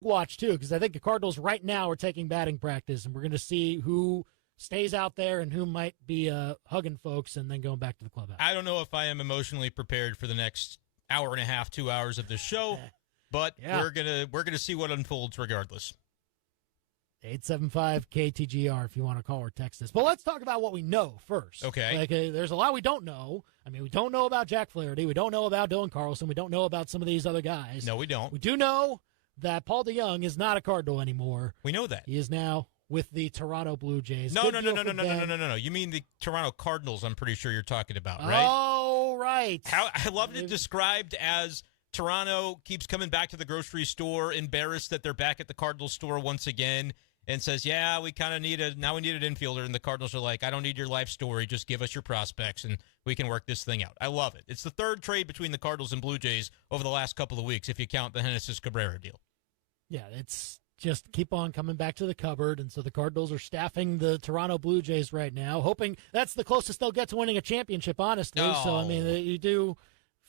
watch, too, because I think the Cardinals right now are taking batting practice, and we're going to see who stays out there and who might be hugging folks and then going back to the clubhouse. I don't know if I am emotionally prepared for the next hour and a half, 2 hours of this show, but we're gonna see what unfolds regardless. 875 KTGR if you want to call or text us. But let's talk about what we know first. Okay. There's a lot we don't know. I mean, we don't know about Jack Flaherty. We don't know about Dylan Carlson. We don't know about some of these other guys. No, we don't. We do know that Paul DeJong is not a Cardinal anymore. We know that. He is now with the Toronto Blue Jays. No. You mean the Toronto Cardinals, I'm pretty sure you're talking about, right? Oh, right. I loved it described as Toronto keeps coming back to the grocery store, embarrassed that they're back at the Cardinals store once again, and says, yeah, we kind of need an infielder. And the Cardinals are like, I don't need your life story. Just give us your prospects, and we can work this thing out. I love it. It's the third trade between the Cardinals and Blue Jays over the last couple of weeks, if you count the Genesis Cabrera deal. Yeah, it's just keep on coming back to the cupboard. And so the Cardinals are staffing the Toronto Blue Jays right now, hoping that's the closest they'll get to winning a championship, honestly. Oh. So, I mean, you do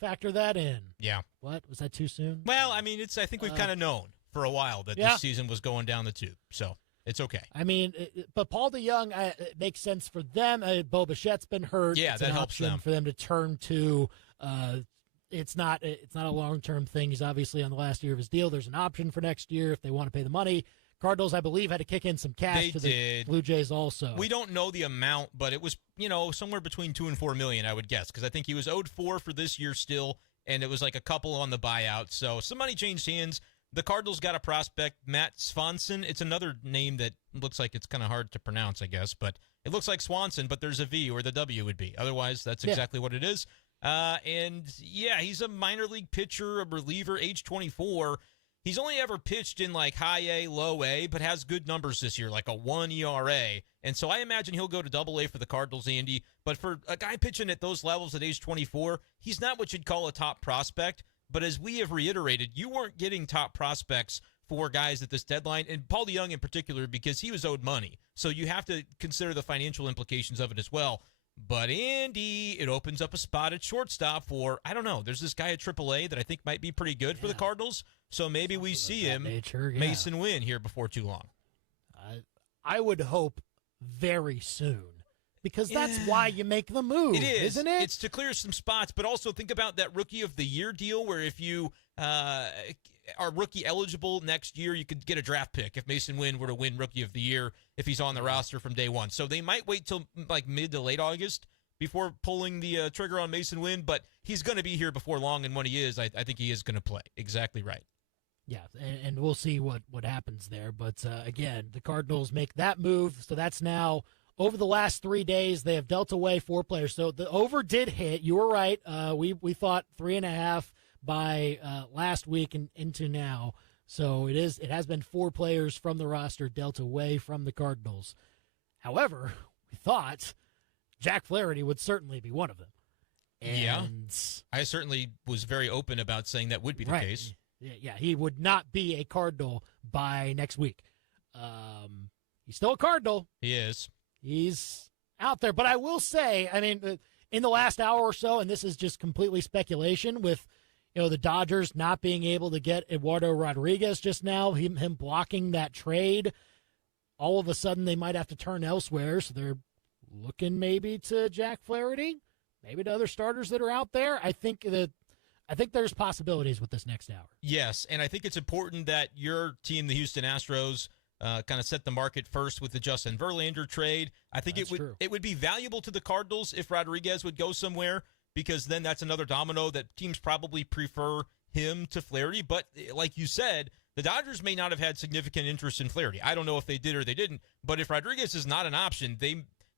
factor that in. Yeah. What? Was that too soon? Well, I mean, I think we've kind of known for a while that this season was going down the tube. So it's okay. I mean, but Paul DeJong, it makes sense for them. Bo Bichette's been hurt. Yeah, it's that an helps option them. for them to turn to. It's not a long-term thing. He's obviously on the last year of his deal. There's an option for next year if they want to pay the money. Cardinals, I believe, had to kick in some cash to the Blue Jays also. We don't know the amount, but it was, somewhere between $2 and $4 million, I would guess, because I think he was owed $4 million for this year still, and it was like a couple on the buyout. So some money changed hands. The Cardinals got a prospect, Matt Swanson. It's another name that looks like it's kind of hard to pronounce, I guess, but it looks like Swanson, but there's a V where the W would be. Otherwise, that's exactly what it is. He's a minor league pitcher, a reliever, age 24. He's only ever pitched in like high A, low A, but has good numbers this year, like a 1 ERA. And so I imagine he'll go to Double A for the Cardinals, Andy. But for a guy pitching at those levels at age 24, he's not what you'd call a top prospect. But as we have reiterated, you weren't getting top prospects for guys at this deadline, and Paul DeJong in particular, because he was owed money. So you have to consider the financial implications of it as well. But, Andy, it opens up a spot at shortstop for, I don't know, there's this guy at AAA that I think might be pretty good for the Cardinals. So maybe we see him, Mason Wynn, here before too long. I would hope very soon, because that's why you make the move, isn't it? It's to clear some spots, but also think about that Rookie of the Year deal where if you are rookie eligible next year, you could get a draft pick if Mason Wynn were to win Rookie of the Year if he's on the roster from day one. So they might wait till like mid to late August before pulling the trigger on Mason Wynn, but he's going to be here before long, and when he is, I think he is going to play. Exactly right. Yeah, and we'll see what happens there. But, again, the Cardinals make that move, so that's now over the last 3 days, they have dealt away 4 players. So the over did hit. You were right. We thought 3.5 by last week and into now. So it has been 4 players from the roster dealt away from the Cardinals. However, we thought Jack Flaherty would certainly be one of them. And I certainly was very open about saying that would be the case. Yeah, he would not be a Cardinal by next week. He's still a Cardinal. He is. He's out there. But I will say, I mean, in the last hour or so, and this is just completely speculation, with the Dodgers not being able to get Eduardo Rodriguez just now, him blocking that trade, all of a sudden they might have to turn elsewhere. So they're looking maybe to Jack Flaherty, maybe to other starters that are out there. I think there's possibilities with this next hour. Yes, and I think it's important that your team, the Houston Astros, kind of set the market first with the Justin Verlander trade. I think it would be valuable to the Cardinals if Rodriguez would go somewhere, because then that's another domino that teams probably prefer him to Flaherty. But like you said, the Dodgers may not have had significant interest in Flaherty. I don't know if they did or they didn't, but if Rodriguez is not an option,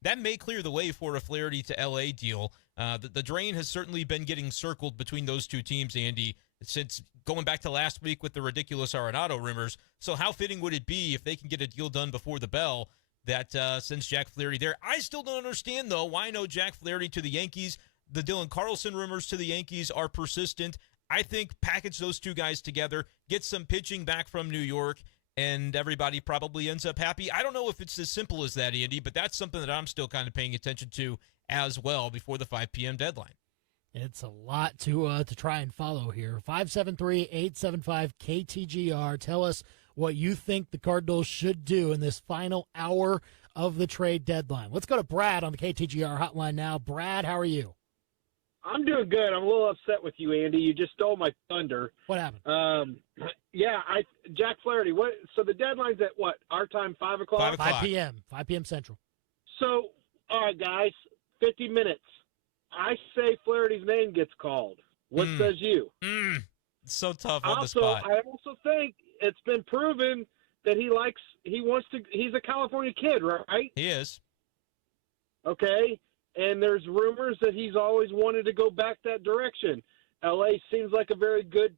that may clear the way for a Flaherty to L.A. deal. The drain has certainly been getting circled between those two teams, Andy, since going back to last week with the ridiculous Arenado rumors. So how fitting would it be if they can get a deal done before the bell that sends Jack Flaherty there? I still don't understand, though, why no Jack Flaherty to the Yankees. The Dylan Carlson rumors to the Yankees are persistent. I think package those two guys together, get some pitching back from New York, and everybody probably ends up happy. I don't know if it's as simple as that, Andy, but that's something that I'm still kind of paying attention to as well before the 5 p.m. deadline. It's a lot to try and follow here. 573-875-KTGR. Tell us what you think the Cardinals should do in this final hour of the trade deadline. Let's go to Brad on the KTGR hotline now. Brad, how are you? I'm doing good. I'm a little upset with you, Andy. You just stole my thunder. What happened? Jack Flaherty. What? So the deadline's at what? Our time, 5 o'clock? 5 p.m. 5 p.m. Central. So, all right, guys, 50 minutes. I say Flaherty's name gets called. What says you? It's so tough on the spot. I also think it's been proven that he's a California kid, right? He is. Okay. And there's rumors that he's always wanted to go back that direction. L.A. seems like a very good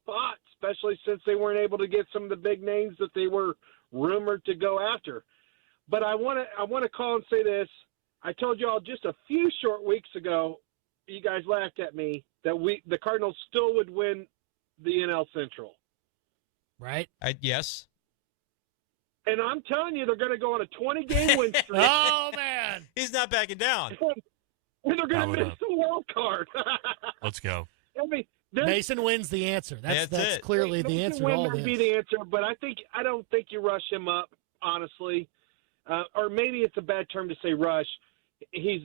spot, especially since they weren't able to get some of the big names that they were rumored to go after. But I want to call and say this. I told you all just a few short weeks ago, you guys laughed at me, that the Cardinals still would win the NL Central. Right? Yes. And I'm telling you, they're going to go on a 20-game win streak. Oh, man. He's not backing down. And they're going to miss the wild card. Let's go. I mean, Mason wins the answer. That's clearly the answer to all this. Be the answer, but I don't think you rush him up, honestly. Or maybe it's a bad term to say rush. He's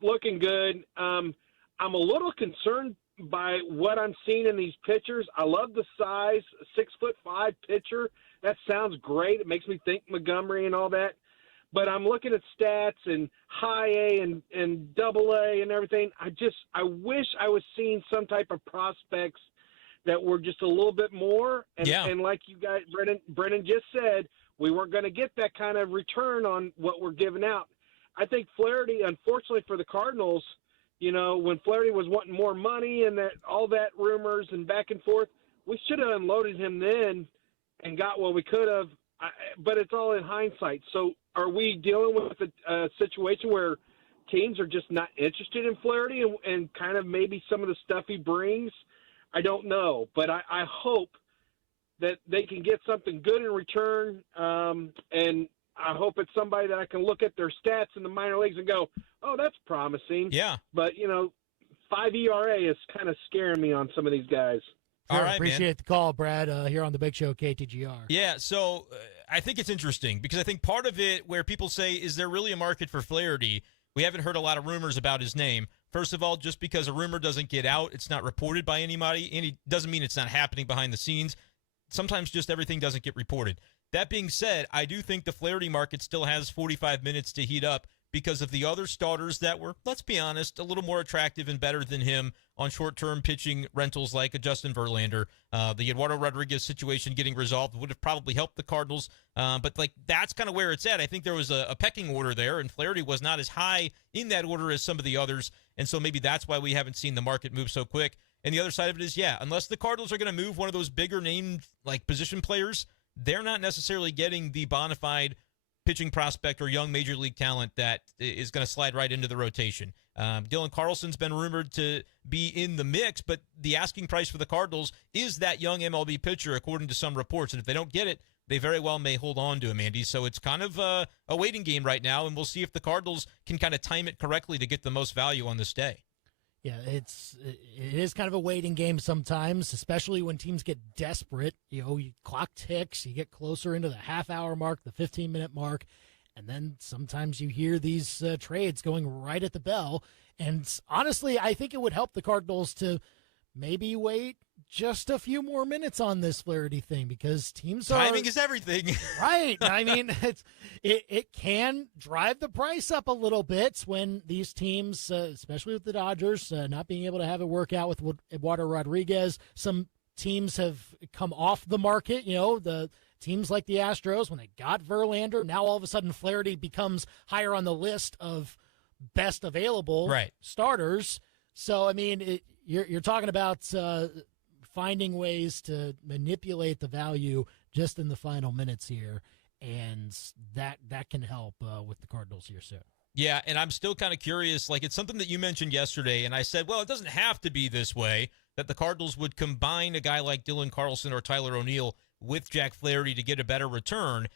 looking good. I'm a little concerned by what I'm seeing in these pitchers. I love the size, 6'5" pitcher. That sounds great. It makes me think Montgomery and all that. But I'm looking at stats and high A and double A and everything. I wish I was seeing some type of prospects that were just a little bit more. And like you guys, Brenden just said, we weren't going to get that kind of return on what we're giving out. I think Flaherty, unfortunately for the Cardinals, when Flaherty was wanting more money and all that rumors and back and forth, we should have unloaded him then and got what we could have. But it's all in hindsight. So are we dealing with a situation where teams are just not interested in Flaherty and kind of maybe some of the stuff he brings? I don't know. But I hope that they can get something good in return, and I hope it's somebody that I can look at their stats in the minor leagues and go, oh, that's promising. Yeah. But, 5 ERA is kind of scaring me on some of these guys. Sure, all right, appreciate the call, Brad, here on the Big Show, KTGR. Yeah, so I think it's interesting because I think part of it where people say, is there really a market for Flaherty? We haven't heard a lot of rumors about his name. First of all, just because a rumor doesn't get out, it's not reported by anybody, and it doesn't mean it's not happening behind the scenes. Sometimes just everything doesn't get reported. That being said, I do think the Flaherty market still has 45 minutes to heat up because of the other starters that were, let's be honest, a little more attractive and better than him on short-term pitching rentals like a Justin Verlander. The Eduardo Rodriguez situation getting resolved would have probably helped the Cardinals, but that's kind of where it's at. I think there was a pecking order there, and Flaherty was not as high in that order as some of the others, and so maybe that's why we haven't seen the market move so quick. And the other side of it is, unless the Cardinals are going to move one of those bigger name position players, they're not necessarily getting the bona fide pitching prospect or young major league talent that is going to slide right into the rotation. Dylan Carlson's been rumored to be in the mix, but the asking price for the Cardinals is that young MLB pitcher, according to some reports. And if they don't get it, they very well may hold on to him, Andy. So it's kind of a waiting game right now, and we'll see if the Cardinals can kind of time it correctly to get the most value on this day. Yeah, it is kind of a waiting game sometimes, especially when teams get desperate. Clock ticks, you get closer into the half-hour mark, the 15-minute mark, and then sometimes you hear these trades going right at the bell. And honestly, I think it would help the Cardinals to maybe wait just a few more minutes on this Flaherty thing because timing is everything. Right. I mean, it can drive the price up a little bit when these teams, especially with the Dodgers, not being able to have it work out with Eduardo Rodriguez. Some teams have come off the market. The teams like the Astros, when they got Verlander, now all of a sudden Flaherty becomes higher on the list of best available starters. So, I mean, you're talking about finding ways to manipulate the value just in the final minutes here, and that can help with the Cardinals here soon. Yeah, and I'm still kind of curious. It's something that you mentioned yesterday, and I said, well, it doesn't have to be this way, that the Cardinals would combine a guy like Dylan Carlson or Tyler O'Neill with Jack Flaherty to get a better return.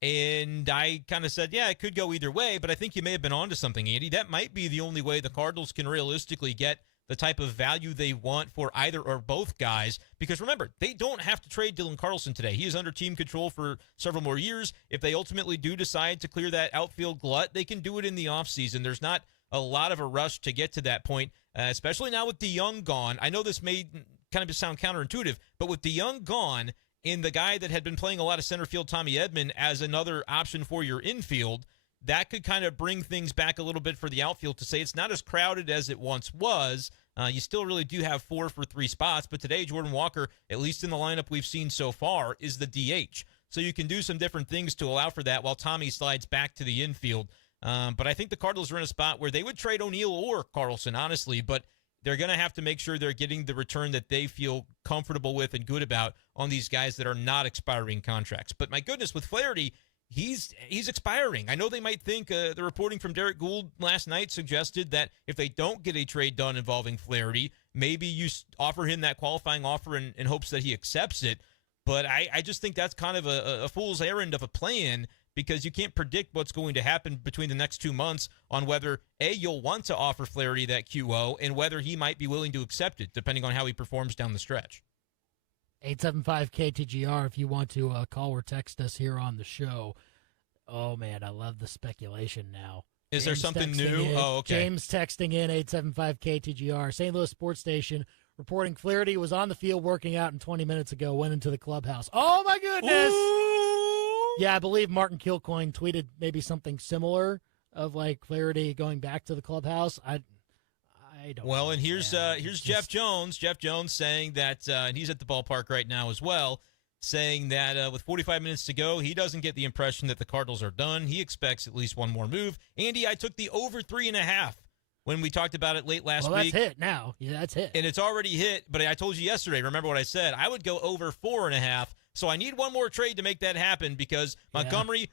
And I kind of said, it could go either way, but I think you may have been onto something, Andy. That might be the only way the Cardinals can realistically get the type of value they want for either or both guys. Because remember, they don't have to trade Dylan Carlson today. He is under team control for several more years. If they ultimately do decide to clear that outfield glut, they can do it in the offseason. There's not a lot of a rush to get to that point, especially now with DeJong gone. I know this may kind of sound counterintuitive, but with DeJong gone and the guy that had been playing a lot of center field, Tommy Edman, as another option for your infield, that could kind of bring things back a little bit for the outfield to say it's not as crowded as it once was. You still really do have 4 for 3 spots, but today Jordan Walker, at least in the lineup we've seen so far, is the DH. So you can do some different things to allow for that while Tommy slides back to the infield. But I think the Cardinals are in a spot where they would trade O'Neill or Carlson, honestly, but they're going to have to make sure they're getting the return that they feel comfortable with and good about on these guys that are not expiring contracts. But my goodness, with Flaherty, he's expiring. I know they might think the reporting from Derek Gould last night suggested that if they don't get a trade done involving Flaherty, maybe you offer him that qualifying offer in hopes that he accepts it. But I just think that's kind of a fool's errand of a plan, because you can't predict what's going to happen between the next 2 months on whether, A, you'll want to offer Flaherty that QO and whether he might be willing to accept it, depending on how he performs down the stretch. 875-KTGR if you want to call or text us here on the show. Oh, man, I love the speculation now. Is there something new? Oh, okay. James texting in 875-KTGR. St. Louis Sports Station reporting Flaherty was on the field working out and 20 minutes ago went into the clubhouse. Oh, my goodness. Ooh. Yeah, I believe Martin Kilcoyne tweeted maybe something similar of like Flaherty going back to the clubhouse. I don't know. Well, and here's Jeff Jones. Jeff Jones saying that, and he's at the ballpark right now as well, saying that with 45 minutes to go, he doesn't get the impression that the Cardinals are done. He expects at least one more move. Andy, I took the over 3.5 when we talked about it late last week. That's hit now. Yeah, that's hit. And it's already hit, but I told you yesterday, remember what I said? I would go over 4.5. So I need one more trade to make that happen, because Montgomery,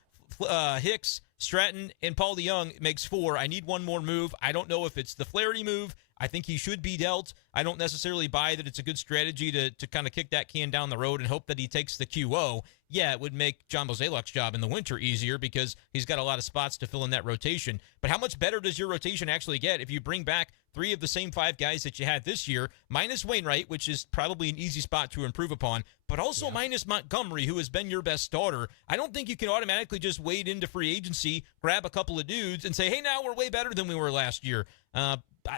Hicks, Stratton, and Paul DeJong makes 4. I need one more move. I don't know if it's the Flaherty move. I think he should be dealt. I don't necessarily buy that it's a good strategy to kind of kick that can down the road and hope that he takes the QO. Yeah, it would make John Mozeliak's job in the winter easier because he's got a lot of spots to fill in that rotation. But how much better does your rotation actually get if you bring back 3 of the same 5 guys that you had this year, minus Wainwright, which is probably an easy spot to improve upon, but also minus Montgomery, who has been your best starter? I don't think you can automatically just wade into free agency, grab a couple of dudes, and say, hey, now we're way better than we were last year.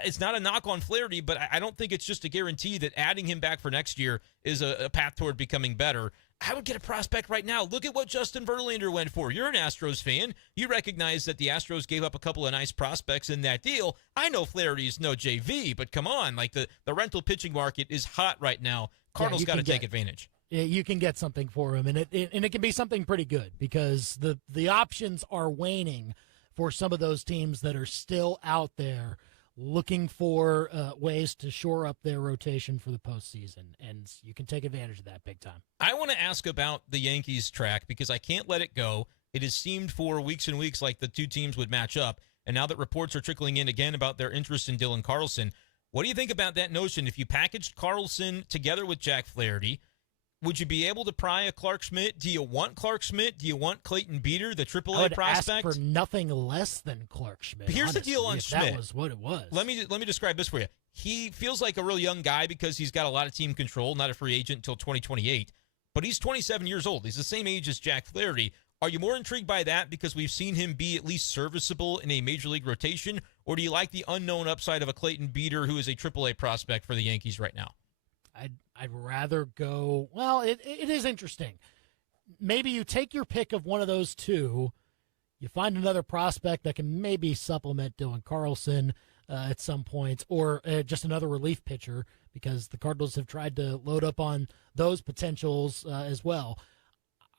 It's not a knock on Flaherty, but I don't think it's just a guarantee that adding him back for next year is a path toward becoming better. I would get a prospect right now. Look at what Justin Verlander went for. You're an Astros fan. You recognize that the Astros gave up a couple of nice prospects in that deal. I know Flaherty's no JV, but come on. Like the rental pitching market is hot right now. Cardinals got to take advantage. Yeah, you can get something for him, and it can be something pretty good, because the options are waning for some of those teams that are still out there looking for ways to shore up their rotation for the postseason, and you can take advantage of that big time. I want to ask about the Yankees track, because I can't let it go. It has seemed for weeks and weeks like the two teams would match up, and now that reports are trickling in again about their interest in Dylan Carlson, what do you think about that notion? If you packaged Carlson together with Jack Flaherty, would you be able to pry a Clark Schmidt? Do you want Clark Schmidt? Do you want Clayton Beater, the AAA prospect? I would ask for nothing less than Clark Schmidt. But here's the deal on Schmidt. That was what it was. Let me describe this for you. He feels like a real young guy because he's got a lot of team control, not a free agent until 2028. But he's 27 years old. He's the same age as Jack Flaherty. Are you more intrigued by that because we've seen him be at least serviceable in a major league rotation? Or do you like the unknown upside of a Clayton Beater, who is a AAA prospect for the Yankees right now? I'd rather go, well, it is interesting. Maybe you take your pick of one of those two, you find another prospect that can maybe supplement Dylan Carlson at some points, or just another relief pitcher, because the Cardinals have tried to load up on those potentials as well.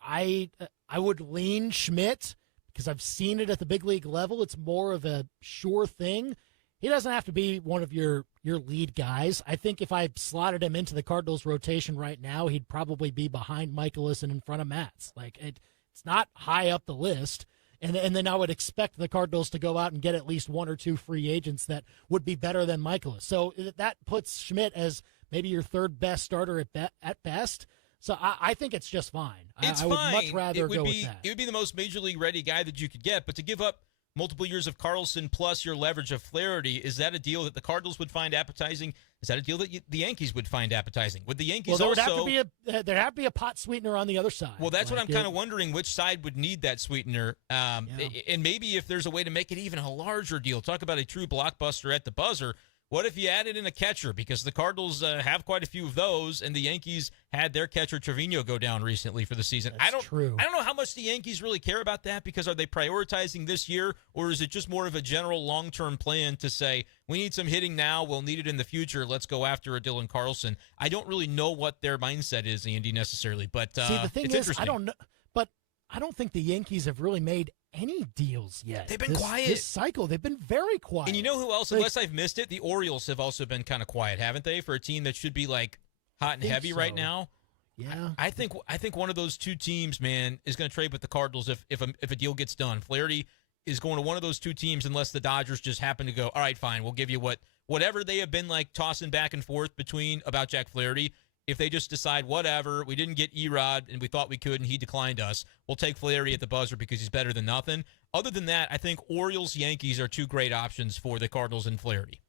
I would lean Schmidt, because I've seen it at the big league level. It's more of a sure thing. He doesn't have to be one of your lead guys. I think if I slotted him into the Cardinals rotation right now, he'd probably be behind Michaelis and in front of Matz. Like it's not high up the list. And then I would expect the Cardinals to go out and get at least 1 or 2 free agents that would be better than Michaelis. So that puts Schmidt as maybe your third best starter at best. So I think it's just fine. It's I would fine. much rather go with that. It would be the most major league ready guy that you could get, but to give up multiple years of Carlson plus your leverage of Flaherty. Is that a deal that the Cardinals would find appetizing? Is that a deal that the Yankees would find appetizing? Would the Yankees well, also? There'd have to be a pot sweetener on the other side. Well, that's what I'm kind of wondering, which side would need that sweetener. And maybe if there's a way to make it even a larger deal. Talk about a true blockbuster at the buzzer. What if you added in a catcher? Because the Cardinals have quite a few of those, and the Yankees had their catcher Trevino go down recently for the season. That's true. I don't know how much the Yankees really care about that, because are they prioritizing this year, or is it just more of a general long-term plan to say, we need some hitting now, we'll need it in the future, let's go after a Dylan Carlson? I don't really know what their mindset is, Andy, necessarily. But see, the thing it's is, interesting. I don't know, but I don't think the Yankees have really made any deals yet. They've been quiet. This cycle, they've been very quiet. And you know who else, unless I've missed it, the Orioles have also been kind of quiet, haven't they, for a team that should be like hot and heavy right now? Yeah. I think one of those two teams, man, is going to trade with the Cardinals if a deal gets done. Flaherty is going to one of those two teams unless the Dodgers just happen to go, all right, fine, we'll give you whatever they have been like tossing back and forth between about Jack Flaherty. If they just decide, whatever, we didn't get Erod and we thought we could and he declined us, we'll take Flaherty at the buzzer because he's better than nothing. Other than that, I think Orioles, Yankees are two great options for the Cardinals and Flaherty.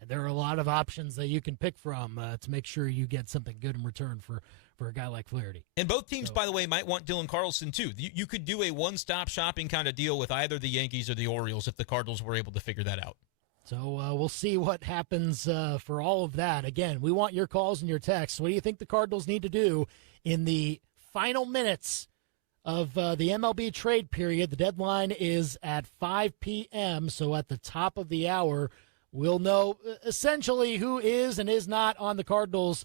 And there are a lot of options that you can pick from to make sure you get something good in return for a guy like Flaherty. And both teams, by the way, might want Dylan Carlson, too. You could do a one-stop shopping kind of deal with either the Yankees or the Orioles if the Cardinals were able to figure that out. So we'll see what happens for all of that. Again, we want your calls and your texts. What do you think the Cardinals need to do in the final minutes of the MLB trade period? The deadline is at 5 p.m., so at the top of the hour, we'll know essentially who is and is not on the Cardinals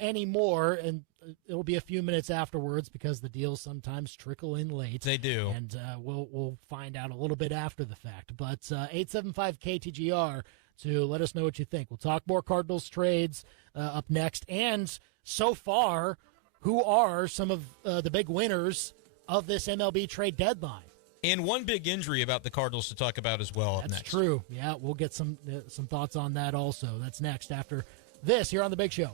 anymore, and it'll be a few minutes afterwards because the deals sometimes trickle in late. They do. And we'll find out a little bit after the fact. But 875-KTGR to let us know what you think. We'll talk more Cardinals trades up next. And so far, who are some of the big winners of this MLB trade deadline? And one big injury about the Cardinals to talk about as well. That's next. true. Yeah, we'll get some thoughts on that also. That's next after this here on The Big Show.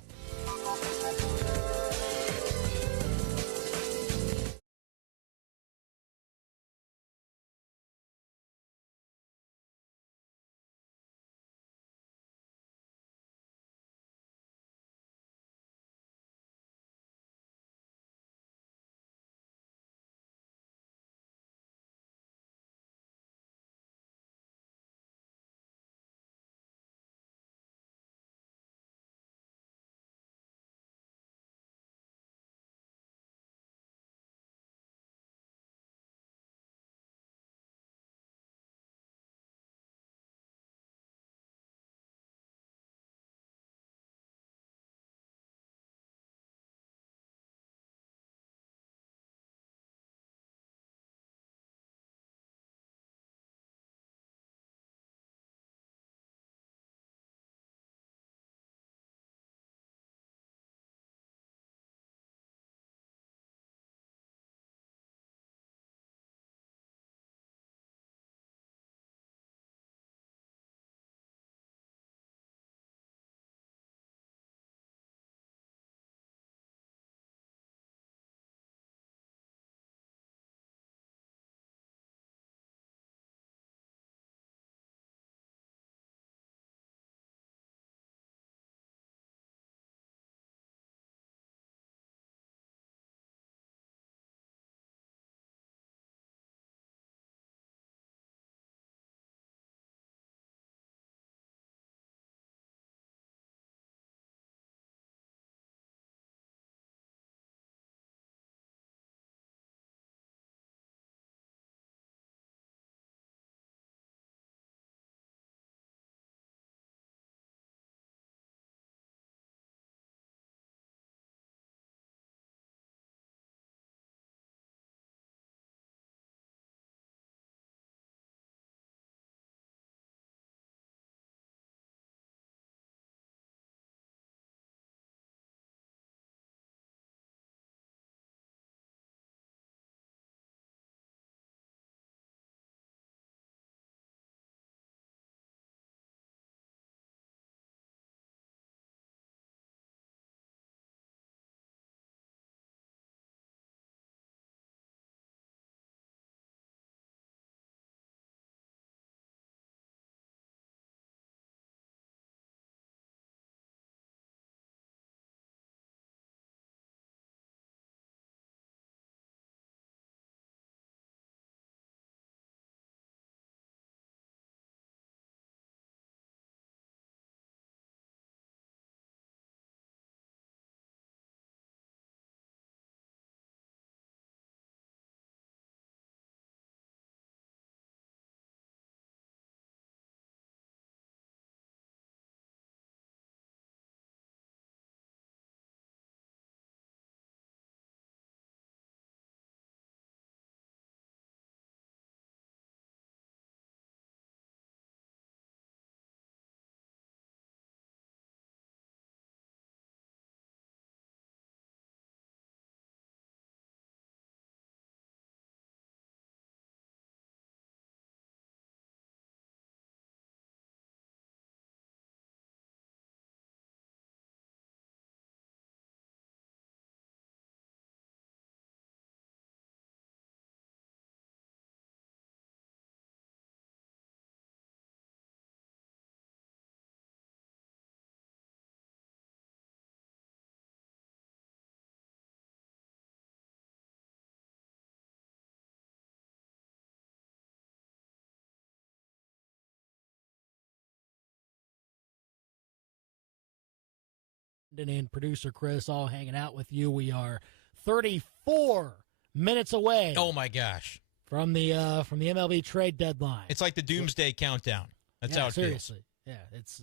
Brenden and producer Chris all hanging out with you. We are 34 minutes away. Oh my gosh! From the MLB trade deadline. It's like the doomsday countdown. That's how it seriously. feels. Yeah, it's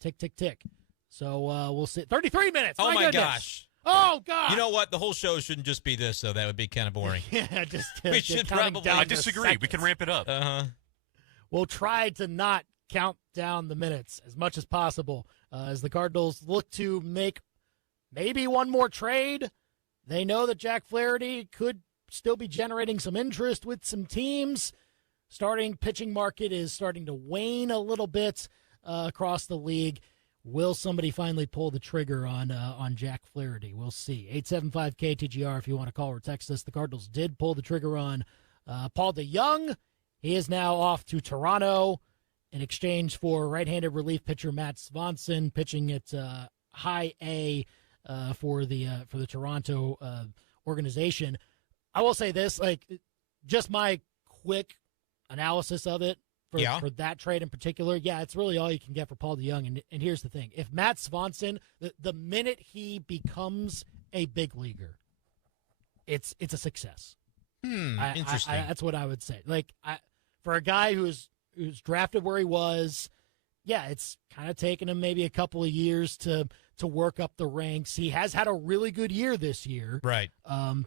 tick, tick, tick. So we'll see. 33 minutes. Oh my goodness. gosh! Oh God! You know what? The whole show shouldn't just be this, though. That would be kind of boring. Yeah, just we should probably. I disagree. We can ramp it up. We'll try to not count down the minutes as much as possible as the Cardinals look to make maybe one more trade. They know that Jack Flaherty could still be generating some interest with some teams. Starting pitching market is starting to wane a little bit across the league. Will somebody finally pull the trigger on Jack Flaherty? We'll see. 875 KTGR if you want to call or text us. The Cardinals did pull the trigger on Paul DeJong. He is now off to Toronto in exchange for right-handed relief pitcher Matt Swanson pitching at high A for the Toronto organization. I will say this, just my quick analysis of it for that trade in particular. Yeah, it's really all you can get for Paul DeJong. And here's the thing. If Matt Swanson, the minute he becomes a big leaguer, it's a success. Interesting. That's what I would say. For a guy who's drafted where he was, yeah, it's kind of taken him maybe a couple of years to work up the ranks. He has had a really good year this year, right?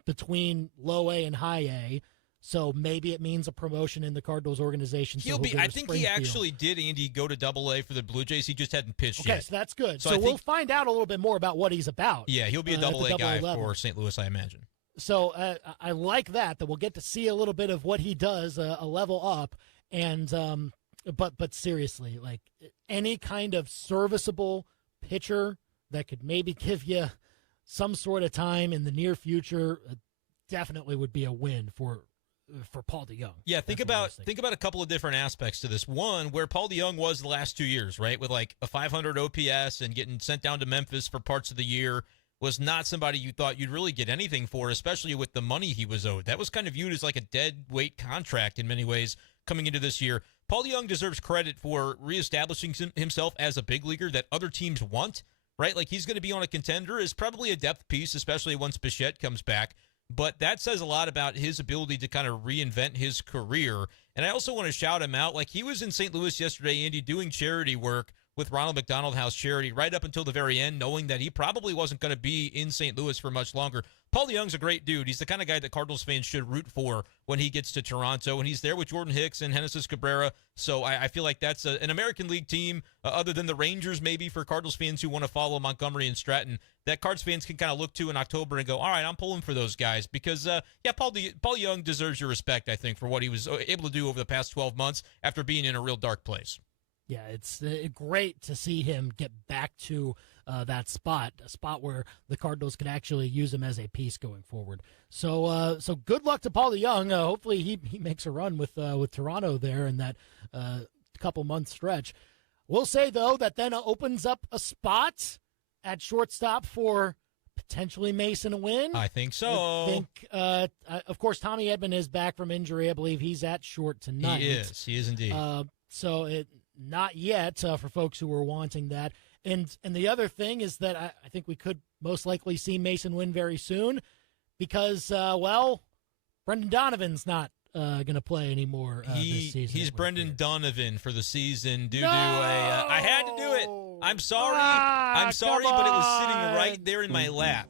Between low A and high A, so maybe it means a promotion in the Cardinals organization. He'll be. I think he actually did, Andy, go to Double A for the Blue Jays. He just hadn't pitched yet. Okay, so that's good. So we'll find out a little bit more about what he's about. Yeah, he'll be a Double A guy for St. Louis, I imagine. So I like that we'll get to see a little bit of what he does, a level up, and but seriously, any kind of serviceable pitcher that could maybe give you some sort of time in the near future definitely would be a win for Paul DeJong. Yeah, think about a couple of different aspects to this. One, where Paul DeJong was the last 2 years, right, with a 500 OPS and getting sent down to Memphis for parts of the year, was not somebody you thought you'd really get anything for, especially with the money he was owed. That was kind of viewed as like a dead weight contract in many ways coming into this year. Paul DeJong deserves credit for reestablishing himself as a big leaguer that other teams want, right? He's going to be on a contender is probably a depth piece, especially once Bichette comes back. But that says a lot about his ability to kind of reinvent his career. And I also want to shout him out. He was in St. Louis yesterday, Andy, doing charity work with Ronald McDonald House Charity right up until the very end, knowing that he probably wasn't going to be in St. Louis for much longer. Paul DeJong's a great dude. He's the kind of guy that Cardinals fans should root for when he gets to Toronto, and he's there with Jordan Hicks and Genesis Cabrera. So I feel like that's an American League team, other than the Rangers maybe, for Cardinals fans who want to follow Montgomery and Stratton, that Cards fans can kind of look to in October and go, all right, I'm pulling for those guys because, Paul DeJong deserves your respect, I think, for what he was able to do over the past 12 months after being in a real dark place. Yeah, it's great to see him get back to that spot, a spot where the Cardinals can actually use him as a piece going forward. So good luck to Paul DeJong. Hopefully he makes a run with Toronto there in that couple-month stretch. We'll say, though, that then opens up a spot at shortstop for potentially Mason Wynn. I think so. Of course, Tommy Edman is back from injury. I believe he's at short tonight. He is indeed. Not yet for folks who were wanting that. And the other thing is that I think we could most likely see Mason Wynn very soon because, Brendan Donovan's not going to play anymore this season. He's Brendan Donovan for the season due to I had to do it. I'm sorry. I'm sorry, but it was sitting right there in my lap.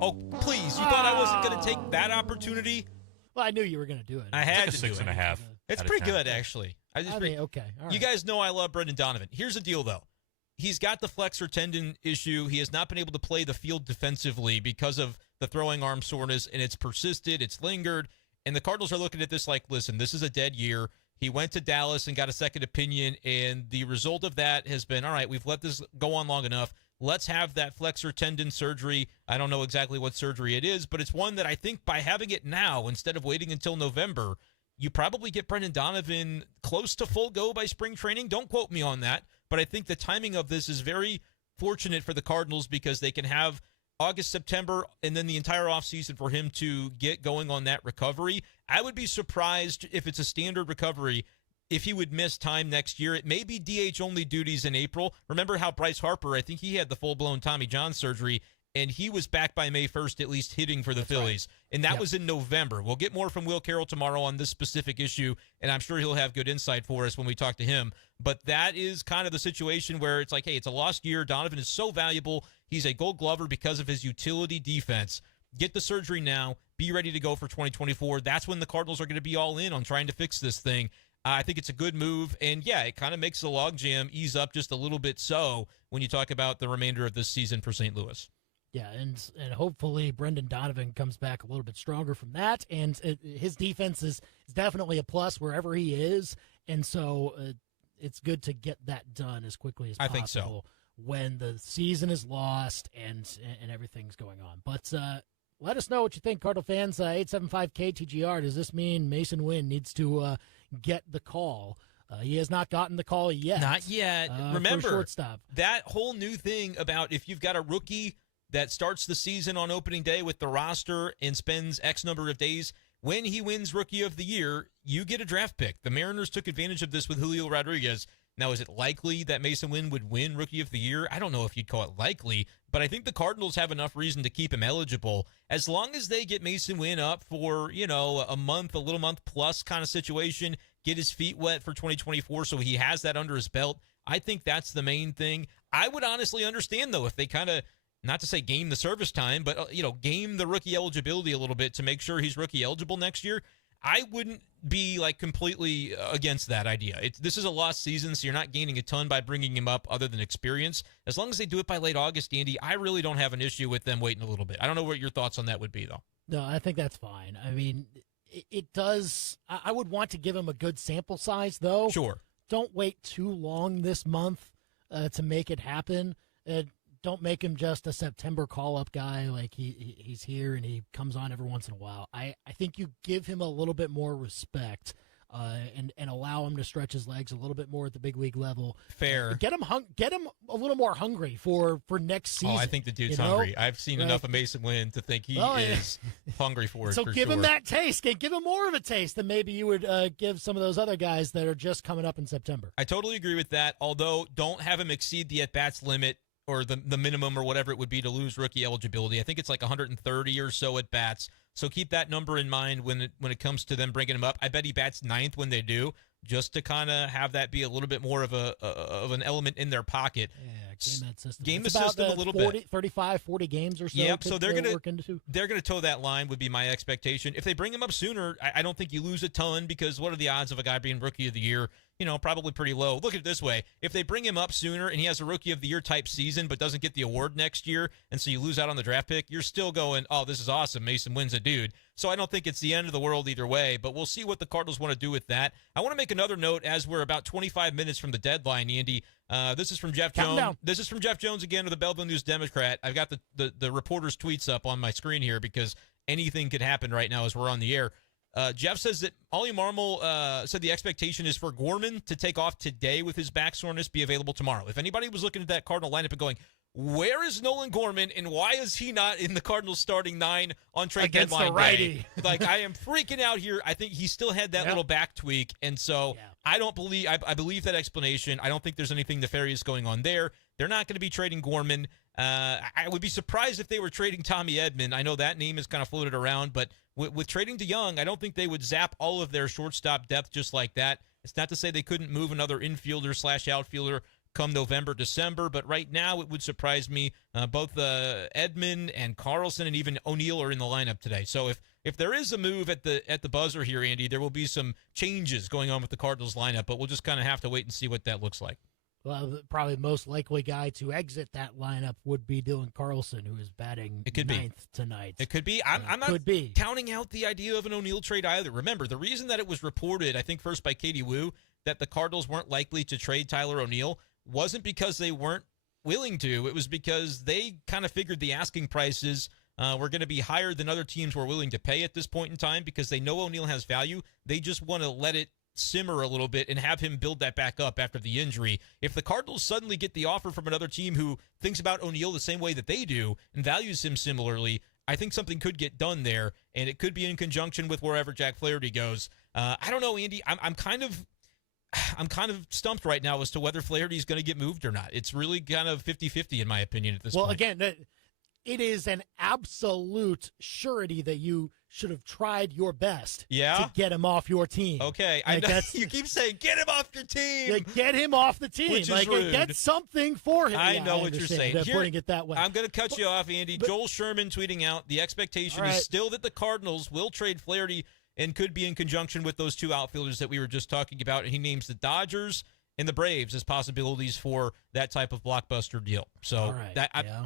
Oh, please. You thought I wasn't going to take that opportunity? Well, I knew you were going to do it. I had to do it. 6.5. It's pretty good, actually. Okay. All right. You guys know I love Brendan Donovan. Here's the deal, though. He's got the flexor tendon issue. He has not been able to play the field defensively because of the throwing arm soreness, and it's persisted. It's lingered. And the Cardinals are looking at this like, listen, this is a dead year. He went to Dallas and got a second opinion, and the result of that has been, all right, we've let this go on long enough. Let's have that flexor tendon surgery. I don't know exactly what surgery it is, but it's one that I think by having it now instead of waiting until November, you probably get Brendan Donovan close to full go by spring training. Don't quote me on that, but I think the timing of this is very fortunate for the Cardinals because they can have August, September, and then the entire offseason for him to get going on that recovery. I would be surprised if it's a standard recovery if he would miss time next year. It may be DH-only duties in April. Remember how Bryce Harper, I think he had the full-blown Tommy John surgery, and he was back by May 1st at least hitting for the Phillies. Right. And that was in November. We'll get more from Will Carroll tomorrow on this specific issue, and I'm sure he'll have good insight for us when we talk to him. But that is kind of the situation where it's like, hey, it's a lost year. Donovan is so valuable. He's a Gold Glover because of his utility defense. Get the surgery now. Be ready to go for 2024. That's when the Cardinals are going to be all in on trying to fix this thing. I think it's a good move, and yeah, it kind of makes the logjam ease up just a little bit so when you talk about the remainder of this season for St. Louis. Yeah, and hopefully Brendan Donovan comes back a little bit stronger from that, and his defense is definitely a plus wherever he is, and so it's good to get that done as quickly as possible. I think so. When the season is lost and everything's going on. But let us know what you think, Cardinal fans. 875-KTGR. Does this mean Mason Wynn needs to get the call? He has not gotten the call yet. Not yet. Remember, shortstop. That whole new thing about if you've got a rookie that starts the season on opening day with the roster and spends X number of days, when he wins Rookie of the Year, you get a draft pick. The Mariners took advantage of this with Julio Rodriguez. Now, is it likely that Mason Wynn would win Rookie of the Year? I don't know if you'd call it likely, but I think the Cardinals have enough reason to keep him eligible. As long as they get Mason Wynn up for, a month, a little month plus kind of situation, get his feet wet for 2024 so he has that under his belt, I think that's the main thing. I would honestly understand, though, if they kind of, not to say game the service time, but, game the rookie eligibility a little bit to make sure he's rookie eligible next year. I wouldn't be completely against that idea. This is a lost season, so you're not gaining a ton by bringing him up other than experience. As long as they do it by late August, Andy, I really don't have an issue with them waiting a little bit. I don't know what your thoughts on that would be, though. No, I think that's fine. I mean, it does. I would want to give him a good sample size, though. Sure. Don't wait too long this month to make it happen. Don't make him just a September call-up guy. He's here and he comes on every once in a while. I think you give him a little bit more respect and allow him to stretch his legs a little bit more at the big league level. Fair. Get him a little more hungry for next season. Oh, I think the dude's hungry. I've seen enough of Mason Wynn to think he is hungry for it. So for give sure. him that taste. Give him more of a taste than maybe you would give some of those other guys that are just coming up in September. I totally agree with that, although don't have him exceed the at-bats limit or the minimum or whatever it would be to lose rookie eligibility. I think it's 130 or so at bats. So keep that number in mind when it comes to them bringing him up. I bet he bats ninth when they do, just to kind of have that be a little bit more of an element in their pocket. Yeah, game that system. Game it's the about system a little bit. 35, 40 games or so. Yep, so they're going to toe that line would be my expectation. If they bring him up sooner, I don't think you lose a ton because what are the odds of a guy being Rookie of the Year? Probably pretty low. Look at it this way. If they bring him up sooner and he has a Rookie of the Year type season but doesn't get the award next year, and so you lose out on the draft pick, you're still going, oh, this is awesome. Mason Wynn's a dude. So I don't think it's the end of the world either way, but we'll see what the Cardinals want to do with that. I want to make another note as we're about 25 minutes from the deadline, Andy. This is from Jeff Jones. This is from Jeff Jones again of the Belleville News-Democrat. I've got the reporter's tweets up on my screen here because anything could happen right now as we're on the air. Jeff says that Ollie Marmol said the expectation is for Gorman to take off today with his back soreness, be available tomorrow. If anybody was looking at that Cardinal lineup and going, where is Nolan Gorman and why is he not in the Cardinals starting 9 on trade deadline day? I am freaking out here. I think he still had that little back tweak, and so I believe that explanation. I don't think there's anything nefarious going on there. They're not going to be trading Gorman. I would be surprised if they were trading Tommy Edman. I know that name is kind of floated around, but with trading DeJong, I don't think they would zap all of their shortstop depth just like that. It's not to say they couldn't move another infielder / outfielder come November, December, but right now it would surprise me. Both Edman and Carlson and even O'Neill are in the lineup today. So if there is a move at the buzzer here, Andy, there will be some changes going on with the Cardinals lineup, but we'll just kind of have to wait and see what that looks like. Well, probably the most likely guy to exit that lineup would be Dylan Carlson, who is batting ninth tonight. It could be. I'm not counting out the idea of an O'Neill trade either. Remember, the reason that it was reported, I think first by Katie Wu, that the Cardinals weren't likely to trade Tyler O'Neill wasn't because they weren't willing to. It was because they kind of figured the asking prices were going to be higher than other teams were willing to pay at this point in time because they know O'Neill has value. They just want to let it simmer a little bit and have him build that back up after the injury. If the Cardinals suddenly get the offer from another team who thinks about O'Neill the same way that they do and values him similarly, I think something could get done there, and it could be in conjunction with wherever Jack Flaherty goes. I don't know, Andy. I'm kind of I'm kind of stumped right now as to whether Flaherty is going to get moved or not. It's really kind of 50-50 in my opinion at this point. Well, again, it is an absolute surety that you should have tried your best to get him off your team. Okay, I know you keep saying, get him off your team. Yeah, get him off the team. Which is rude. Get something for him. I know what you're saying. Putting it that way. I'm going to cut you off, Andy. Joel Sherman tweeting out, the expectation is still that the Cardinals will trade Flaherty and could be in conjunction with those two outfielders that we were just talking about. And he names the Dodgers and the Braves as possibilities for that type of blockbuster deal. So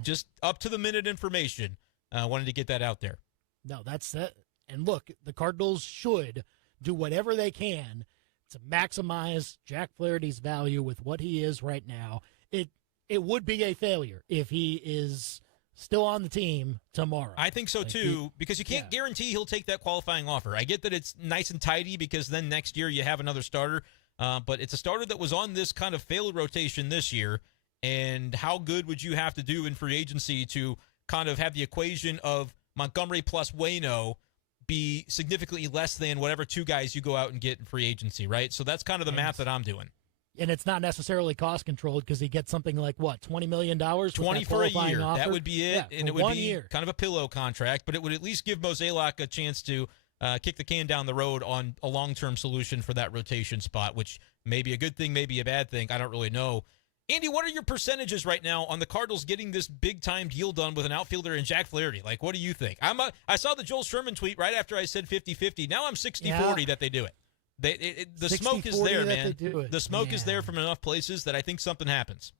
just up to the minute information. Wanted to get that out there. No, that's it. And look, the Cardinals should do whatever they can to maximize Jack Flaherty's value with what he is right now. It would be a failure if he is still on the team tomorrow. I think so, too, because you can't guarantee he'll take that qualifying offer. I get that it's nice and tidy because then next year you have another starter, but it's a starter that was on this kind of failed rotation this year, and how good would you have to do in free agency to kind of have the equation of Montgomery plus Waino be significantly less than whatever two guys you go out and get in free agency, right? So that's kind of the math that I'm doing. And it's not necessarily cost controlled because he gets something like, what, $20 million? 20 for a year. Offer? That would be it. Yeah, and it would be year. Kind of a pillow contract, but it would at least give Mozeliak a chance to kick the can down the road on a long-term solution for that rotation spot, which may be a good thing, maybe a bad thing. I don't really know. Andy, what are your percentages right now on the Cardinals getting this big-time deal done with an outfielder in Jack Flaherty? Like, what do you think? I saw the Joel Sherman tweet right after I said 50-50. Now I'm 60-40 that they do it. The smoke is there, man. The smoke is there from enough places that I think something happens.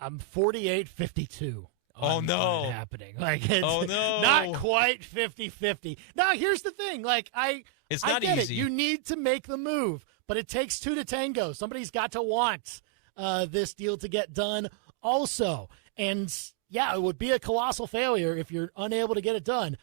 I'm 48-52. Oh, no. Happening. Like, it's oh, no. Not quite 50-50. Now, here's the thing. Like, it's not get easy. It. You need to make the move, but it takes two to tango. Somebody's got to want this deal to get done also. And, yeah, it would be a colossal failure if you're unable to get it done.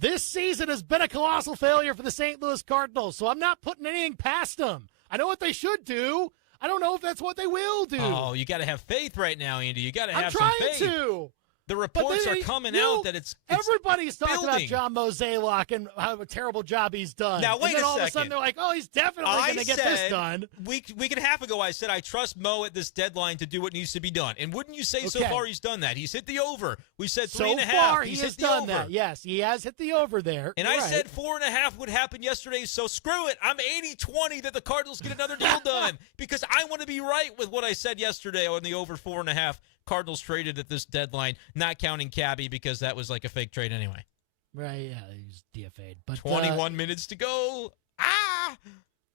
This season has been a colossal failure for the St. Louis Cardinals, so I'm not putting anything past them. I know what they should do. I don't know if that's what they will do. Oh, you got to have faith right now, Andy. You got to have some faith. I'm trying to. The reports are coming out that it's everybody's talking building. about John Mozeliak and how a terrible job he's done. Now, wait and then all a second. of a sudden, they're like, oh, he's definitely going to get this done. Week and a half ago, I said I trust Mo at this deadline to do what needs to be done. And wouldn't you say so far he's done that? He's hit the over. We said 3.5. So far, he's has hit the done over. that. Yes, he has hit the over there. And I said 4.5 would happen yesterday, so screw it. I'm 80-20 that the Cardinals get another deal done because I want to be right with what I said yesterday on the over 4.5. Cardinals traded at this deadline, not counting Cabby because that was like a fake trade anyway. Right, yeah, he's DFA'd. But 21 minutes to go. We're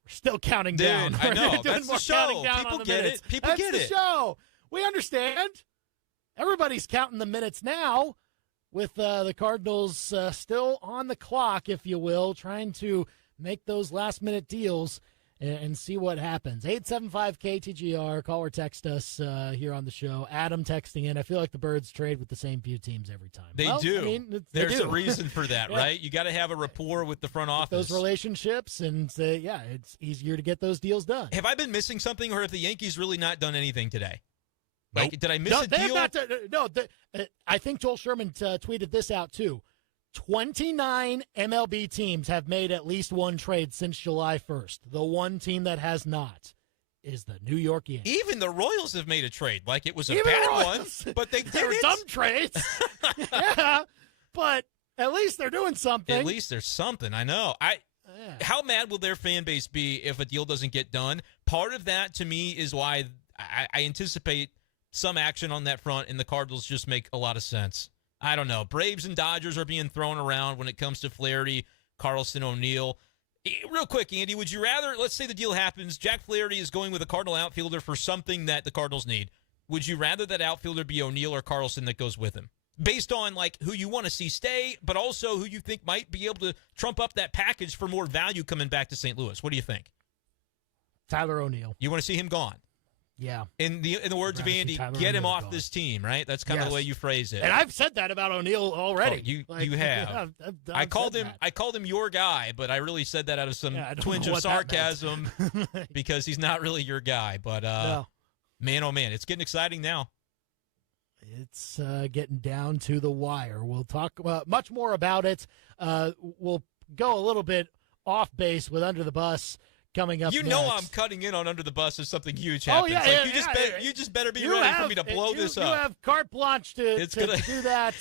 still counting down. I know. That's the show. People get it. People get it. That's the show. We understand. Everybody's counting the minutes now with the Cardinals still on the clock, if you will, trying to make those last-minute deals and see what happens. 875-KTGR. Call or text us here on the show. Adam texting in. I feel like the Birds trade with the same few teams every time. They do. I mean, There's a reason for that, right? You got to have a rapport with the front office. Those relationships, and it's easier to get those deals done. Have I been missing something, or have the Yankees really not done anything today? Nope. Like, did I miss a deal? I think Joel Sherman tweeted this out, too. 29 MLB teams have made at least one trade since July 1st. The one team that has not is the New York Yankees. Even the Royals have made a trade. Like, it was a bad one, but they did were dumb trades. Yeah, but at least they're doing something. At least there's something. I know. How mad will their fan base be if a deal doesn't get done? Part of that, to me, is why I anticipate some action on that front, and the Cardinals just make a lot of sense. I don't know. Braves and Dodgers are being thrown around when it comes to Flaherty, Carlson, O'Neill. Real quick, Andy, would you rather, let's say the deal happens, Jack Flaherty is going with a Cardinal outfielder for something that the Cardinals need. Would you rather that outfielder be O'Neill or Carlson that goes with him? Based on, like, who you want to see stay, but also who you think might be able to trump up that package for more value coming back to St. Louis. What do you think? Tyler O'Neill. You want to see him gone? Yeah. In the words of Andy, get him off this team, right? That's kind of the way you phrase it. And I've said that about O'Neill already. Oh, you have. I called him your guy, but I really said that out of some twinge of sarcasm because he's not really your guy. But man, oh man, it's getting exciting now. It's getting down to the wire. We'll talk much more about it. We'll go a little bit off base with Under the Bus coming up You next. know I'm cutting in on Under the Bus if something huge Oh, happens. yeah, Like, yeah, you just better be You ready have, for me to blow this up. You have carte blanche to do that.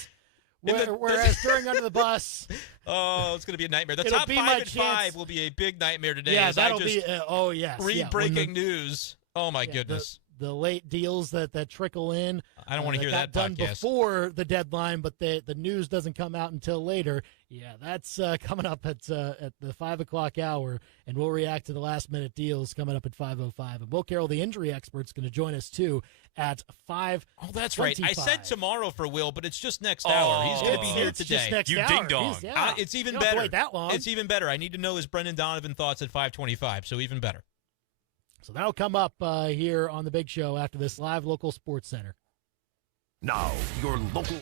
Whereas during Under the Bus, oh, it's going to be a nightmare. The it'll top be 5 my and 5 will be a big nightmare today. yeah, as that'll I just be. Oh yes, read breaking news. Oh my goodness. The late deals that trickle in. I don't want to hear that done podcast. before the deadline, but the news doesn't come out until later. Yeah, that's coming up at the 5 o'clock hour, and we'll react to the last minute deals coming up at 5:05. And Will Carroll, the injury expert's going to join us too at 5. Oh, that's right. I said tomorrow for Will, but it's just next hour. He's going to be here it's today. Just next you hour. ding dong. It's even you don't have to better. wait that long. It's even better. I need to know his Brenden Donovan thoughts at 5:25. So even better. So that'll come up here on the Big Show after this live local sports center. Now, your local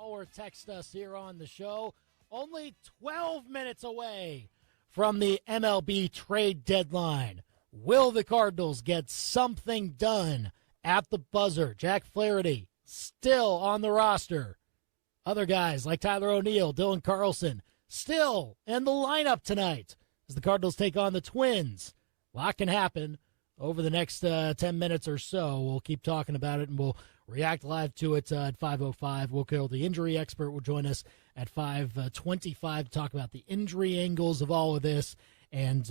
Or text us here on the show. Only 12 minutes away from the MLB trade deadline. Will the Cardinals get something done at the buzzer? Jack Flaherty still on the roster. Other guys like Tyler O'Neill, Dylan Carlson, still in the lineup tonight as the Cardinals take on the Twins. A lot can happen over the next 10 minutes or so. We'll keep talking about it, and we'll react live to it at 5:05. Will Carroll, the injury expert, will join us at 5:25 to talk about the injury angles of all of this, and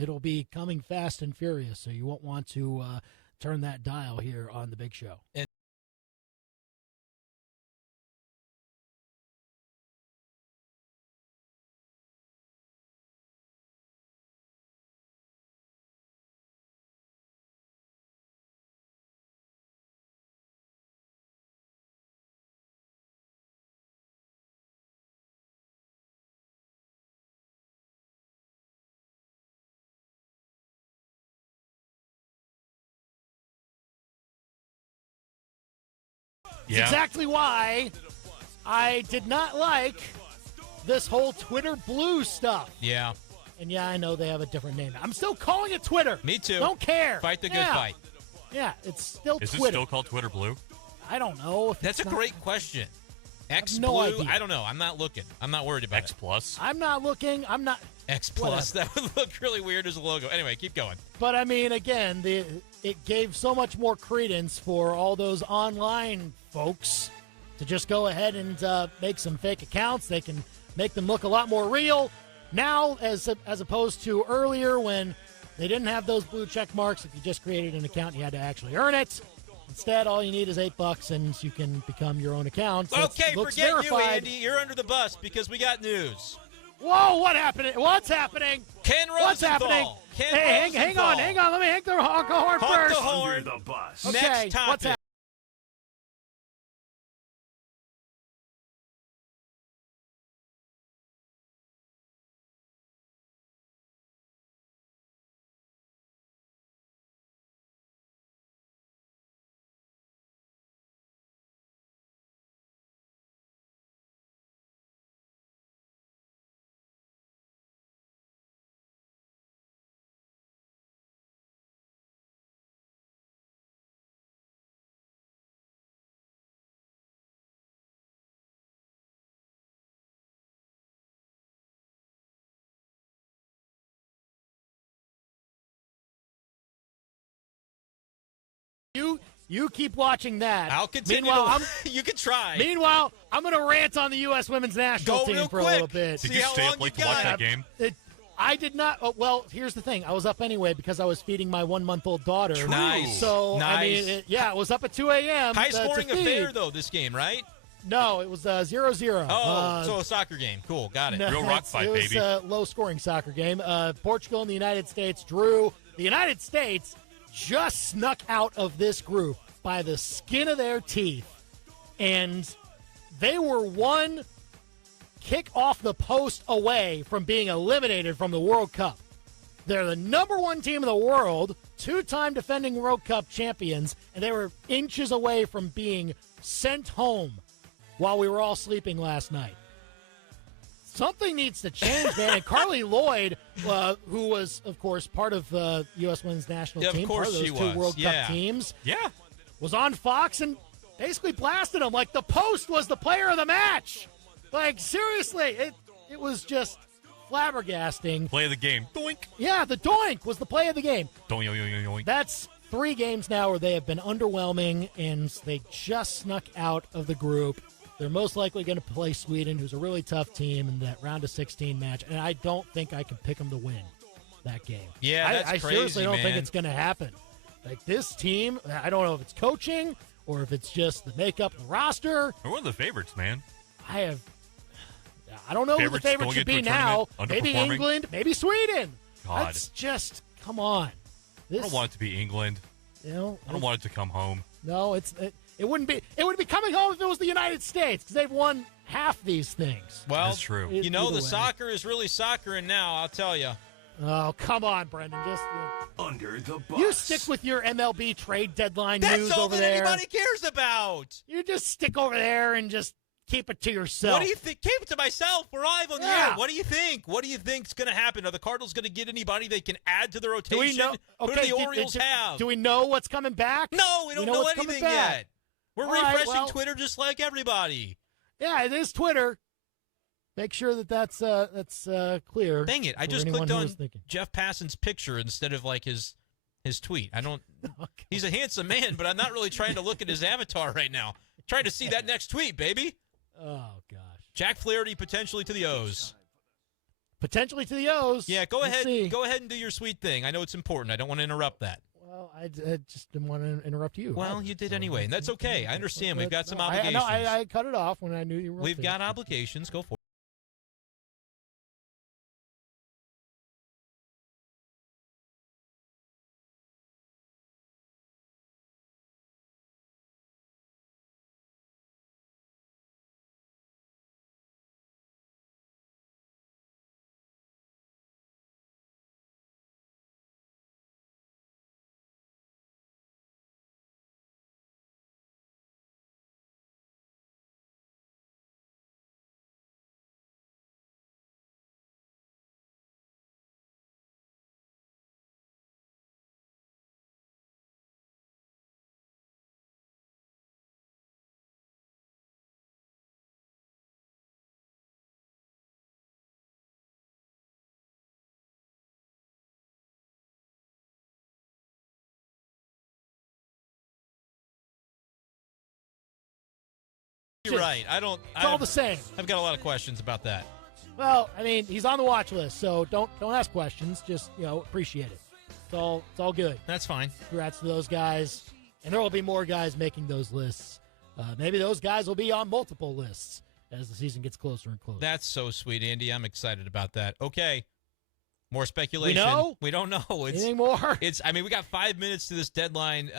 it'll be coming fast and furious, so you won't want to turn that dial here on the Big Show. Yeah. That's exactly why I did not like this whole Twitter Blue stuff. Yeah. And yeah, I know they have a different name. I'm still calling it Twitter. Me too. Don't care. Fight the good fight. Yeah, it's still Is Twitter. it still called Twitter Blue? I don't know. If That's a it's not. great question. X no Blue? idea. I don't know. I'm not looking. I'm not worried about X Plus? I'm not looking. I'm not. X Plus. That would look really weird as a logo. Anyway, keep going. But I mean, again, it gave so much more credence for all those online folks to just go ahead and make some fake accounts. They can make them look a lot more real now, as opposed to earlier when they didn't have those blue check marks. If you just created an account, you had to actually earn it. Instead, all you need is $8, and you can become your own account. Okay, forget verified. you, Andy. You're under the bus because we got news. Whoa, what happened? What's happening? Ken Rosenthal. What's happening? Ken Hey, hang Rosenthal. on. Let me hang the horn Honk the first. horn. Under the bus. Okay, Next topic. what's happening? You keep watching that. I'll continue. Meanwhile, You can try. I'm going to rant on the U.S. women's national Go team real for quick. a little bit. Did See you how stay long up late you to watch got. that game? I did not. Well, here's the thing. I was up anyway because I was feeding my 1-month-old daughter. Nice. So, nice. I mean, it was up at 2 a.m. High-scoring to feed. affair, though, this game, right? No, it was 0-0. So a soccer game. Cool, got it. No, Real rock fight, it was baby. a low-scoring soccer game. Portugal and the United States drew. The United States just snuck out of this group by the skin of their teeth, and they were one kick off the post away from being eliminated from the World Cup. They're the number one team in the world, two-time defending World Cup champions, and they were inches away from being sent home while we were all sleeping last night. Something needs to change, man. And Carly Lloyd, who was, of course, part of the U.S. women's national Yeah, of team, course part of those she two was. World Yeah. Cup teams, Yeah. was on Fox and basically blasted him like the Post was the player of the match. Like, seriously, it was just flabbergasting. Play of the game. Doink. Yeah, the doink was the play of the game. Doink, yoink, yoink, yoink. That's 3 games now where they have been underwhelming, and they just snuck out of the group. They're most likely going to play Sweden, who's a really tough team, in that round of 16 match, and I don't think I can pick them to win that game. Yeah, that's I crazy, seriously don't think man. it's going to happen. Like, this team, I don't know if it's coaching or if it's just the makeup of the roster. They're one of the favorites, man. I don't know who the Favorites favorite going should be into a now. tournament, Maybe underperforming? England, maybe Sweden. God. That's just, come on. I don't want it to be England. You know, I don't want it to come home. No, it wouldn't be. It would be coming home if it was the United States, because they've won half these things. Well, That's true. You know, Either the way. soccer is really soccering now, I'll tell you. Oh, come on, Brenden. Just Under the bus. you stick with your MLB trade deadline That's news all over that there. anybody cares about. You just stick over there and just keep it to yourself. What do you think? Keep it to myself. We're live on the Yeah. air. What do you think? What do you think's going to happen? Are the Cardinals going to get anybody they can add to the rotation? Do we know? Who do the Orioles have? Do we know what's coming back? No, we don't know what's coming anything back. yet. We're All right, refreshing well- Twitter just like everybody. Yeah, it is Twitter. Make sure that's clear. Dang it! I for just anyone clicked who on was thinking. Jeff Passan's picture instead of like his tweet. I don't. He's a handsome man, but I'm not really trying to look at his avatar right now. Trying to see that next tweet, baby. Oh gosh. Jack Flaherty potentially to the O's. Potentially to the O's. Yeah, go Let's ahead. see. Go ahead and do your sweet thing. I know it's important. I don't want to interrupt that. Well, I just didn't want to interrupt you. Well, you did anyway, and that's okay. I understand. We've got some No, obligations. I cut it off when I knew you were. We've got obligations. Go for it. You're right. It's all the same. I've got a lot of questions about that. Well, I mean, he's on the watch list, so don't ask questions. Just appreciate it. It's all good. That's fine. Congrats to those guys, and there will be more guys making those lists. Maybe those guys will be on multiple lists as the season gets closer and closer. That's so sweet, Andy. I'm excited about that. Okay. More speculation. We don't know. Anything more? We got 5 minutes to this deadline.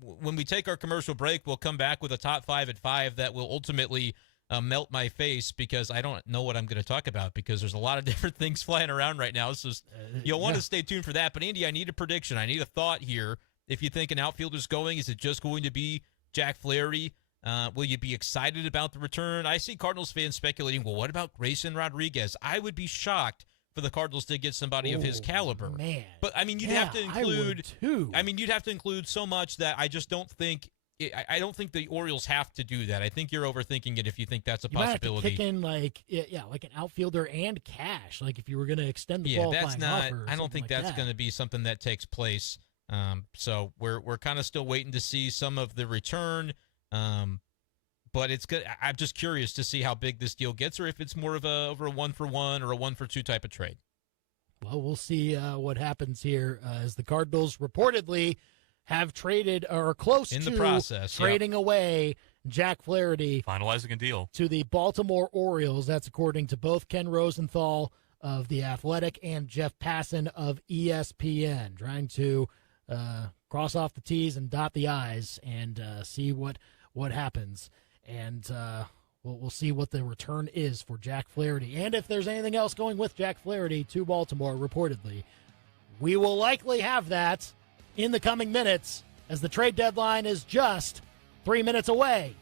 When we take our commercial break, we'll come back with a top 5 at 5 that will ultimately melt my face because I don't know what I'm going to talk about because there's a lot of different things flying around right now. So you'll want to stay tuned for that. But, Andy, I need a prediction. I need a thought here. If you think an outfielder's going, is it just going to be Jack Flaherty? Will you be excited about the return? I see Cardinals fans speculating, well, what about Grayson Rodriguez? I would be shocked for the Cardinals to get somebody of his caliber. Man. But, you'd have to include I would too. you'd have to include so much that I just don't think I don't think the Orioles have to do that. I think you're overthinking it if you think that's a possibility. Might have to kick in like an outfielder and cash. Like if you were going to extend the qualifying that's not. offer or I don't think something like that's going to be something that takes place. So we're kind of still waiting to see some of the return. But it's good. I'm just curious to see how big this deal gets, or if it's more of a 1-for-1 or a 1-for-2 type of trade. Well, we'll see what happens here as the Cardinals reportedly have traded or are close in to the process trading away Jack Flaherty, finalizing a deal to the Baltimore Orioles. That's according to both Ken Rosenthal of The Athletic and Jeff Passan of ESPN, trying to cross off the T's and dot the I's and see what happens. And we'll see what the return is for Jack Flaherty. And if there's anything else going with Jack Flaherty to Baltimore, reportedly, we will likely have that in the coming minutes as the trade deadline is just 3 minutes away.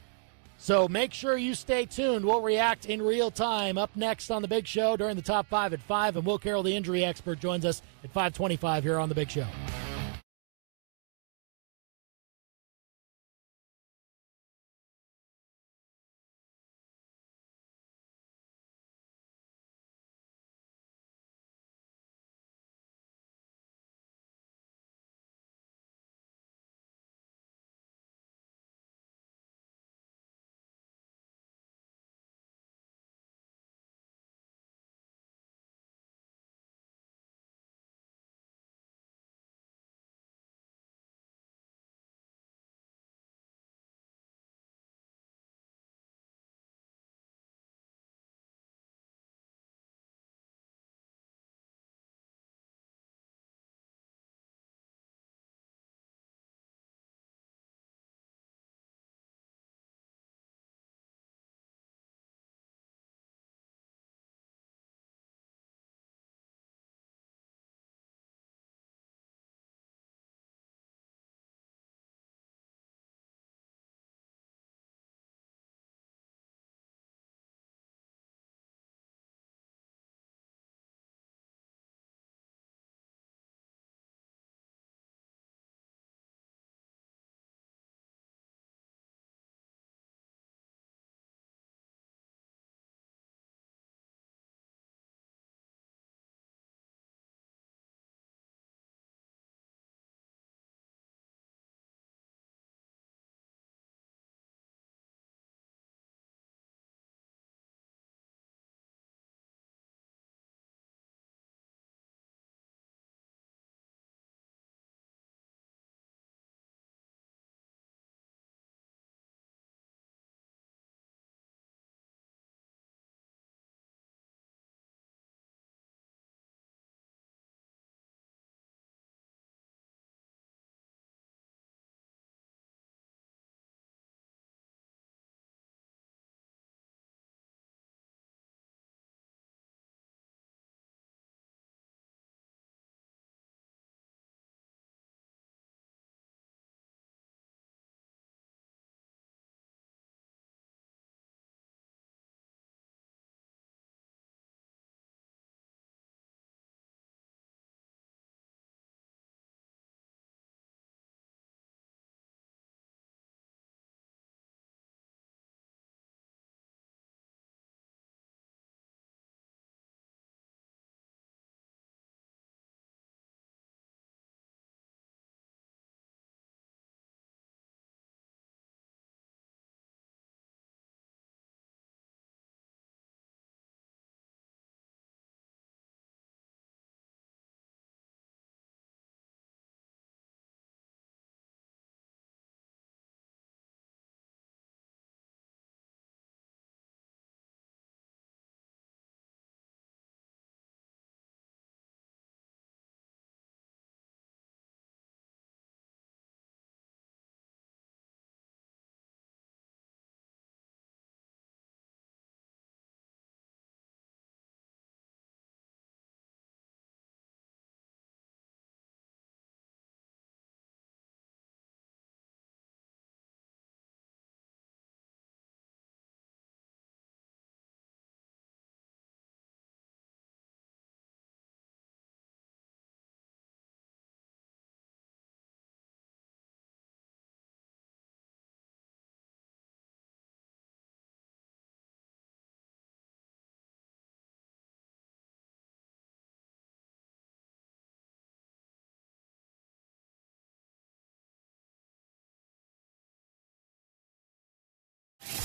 So make sure you stay tuned. We'll react in real time up next on The Big Show during the Top 5 at 5. And Will Carroll, the injury expert, joins us at 5:25 here on The Big Show.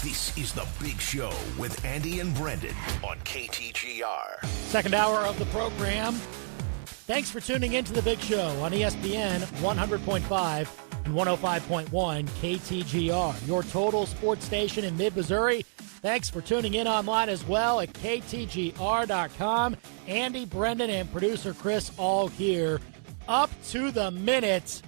This is The Big Show with Andy and Brenden on KTGR. Second hour of the program. Thanks for tuning in to The Big Show on ESPN 100.5 and 105.1 KTGR, your total sports station in mid-Missouri. Thanks for tuning in online as well at KTGR.com. Andy, Brenden, and producer Chris all here. Up to the minute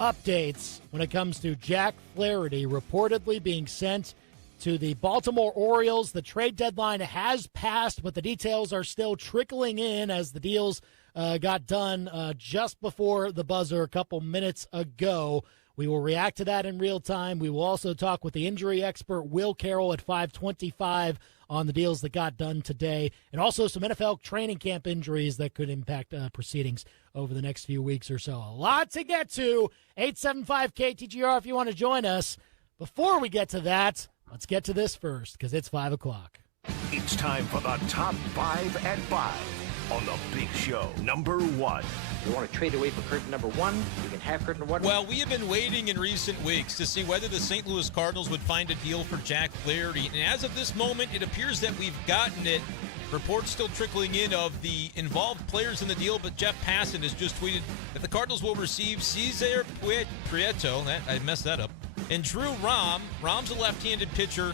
updates when it comes to Jack Flaherty reportedly being sent to the Baltimore Orioles. The trade deadline has passed, but the details are still trickling in as the deals got done just before the buzzer a couple minutes ago. We will react to that in real time. We will also talk with the injury expert Will Carroll at 5:25 on the deals that got done today, and also some NFL training camp injuries that could impact proceedings over the next few weeks or so. A lot to get to. 875 KTGR if you want to join us. Before we get to that, let's get to this first, because it's 5 o'clock. It's time for the top 5 at 5 on The Big Show. Number 1. You want to trade away for curtain number 1? You can have curtain number 1. Well, we have been waiting in recent weeks to see whether the St. Louis Cardinals would find a deal for Jack Flaherty. And as of this moment, it appears that we've gotten it. Reports still trickling in of the involved players in the deal, but Jeff Passan has just tweeted that the Cardinals will receive Cesar Prieto, I messed that up, and Drew Rom. Rom's a left-handed pitcher.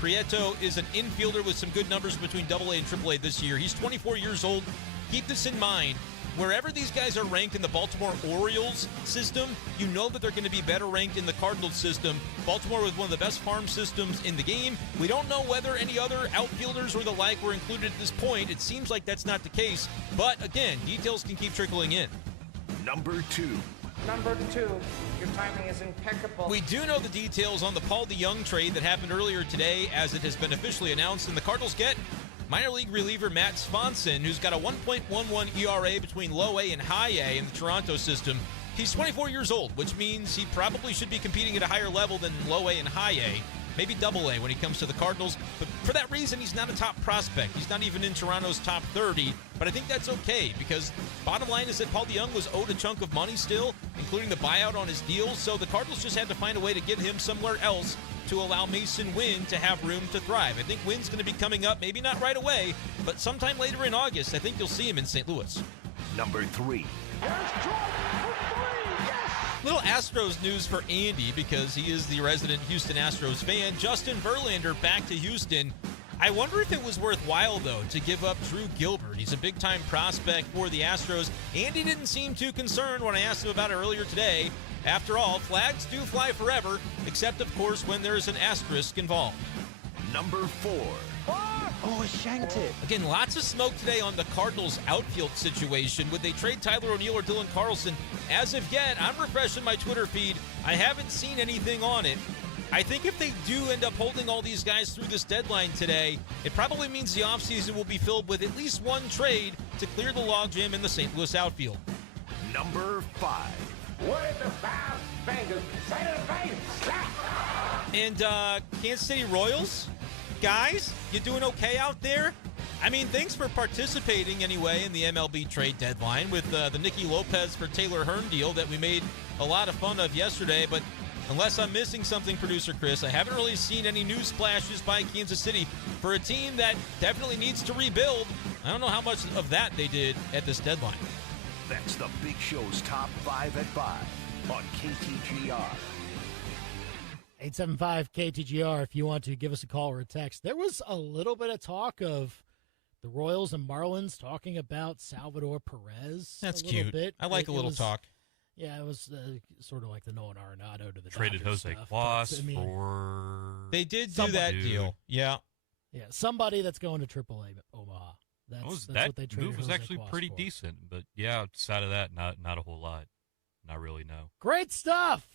Prieto is an infielder with some good numbers between AA and AAA this year. He's 24 years old. Keep this in mind. Wherever these guys are ranked in the Baltimore Orioles system, you know that they're going to be better ranked in the Cardinals system. Baltimore was one of the best farm systems in the game. We don't know whether any other outfielders or the like were included at this point. It seems like that's not the case. But, again, details can keep trickling in. Number 2. Number 2, your timing is impeccable. We do know the details on the Paul DeJong trade that happened earlier today, as it has been officially announced, and the Cardinals get minor league reliever Matt Swanson, who's got a 1.11 ERA between low A and high A in the Toronto system. He's 24 years old, which means he probably should be competing at a higher level than low A and high A, maybe double A when he comes to the Cardinals. But for that reason, he's not a top prospect. He's not even in Toronto's top 30. But I think that's okay, because bottom line is that Paul DeJong was owed a chunk of money still, including the buyout on his deal. So the Cardinals just had to find a way to get him somewhere else to allow Mason Wynn to have room to thrive. I think Wynn's going to be coming up, maybe not right away, but sometime later in August. I think you'll see him in St. Louis. Number 3. Little Astros news for Andy, because he is the resident Houston Astros fan. Justin Verlander back to Houston. I wonder if it was worthwhile, though, to give up Drew Gilbert. He's a big-time prospect for the Astros. Andy didn't seem too concerned when I asked him about it earlier today. After all, flags do fly forever, except, of course, when there's an asterisk involved. Number 4. Oh, I shanked it. Again, lots of smoke today on the Cardinals' outfield situation. Would they trade Tyler O'Neill or Dylan Carlson? As of yet, I'm refreshing my Twitter feed. I haven't seen anything on it. I think if they do end up holding all these guys through this deadline today, it probably means the offseason will be filled with at least one trade to clear the logjam in the St. Louis outfield. Number 5. With the 5 fingers, say to the face, slap. And Kansas City Royals, guys, you doing okay out there? I mean, thanks for participating anyway in the MLB trade deadline with the Nicky Lopez for Taylor Hearn deal that we made a lot of fun of yesterday. But unless I'm missing something, producer Chris, I haven't really seen any news splashes by Kansas City for a team that definitely needs to rebuild. I don't know how much of that they did at this deadline. That's the Big Show's top 5 at 5 on KTGR. 875 KTGR if you want to give us a call or a text. There was a little bit of talk of the Royals and Marlins talking about Salvador Perez. That's a little cute. bit. I like a little talk. Yeah, it was sort of like the Nolan Arenado to the Traded Dodgers Jose stuff, Quas but, I mean, for... They did do Somebody. that deal. Yeah. Yeah, somebody that's going to AAA Omaha. That's that what they traded move was Jose actually Quas pretty for. decent, but yeah, outside of that, not a whole lot. Not really, no. Great stuff.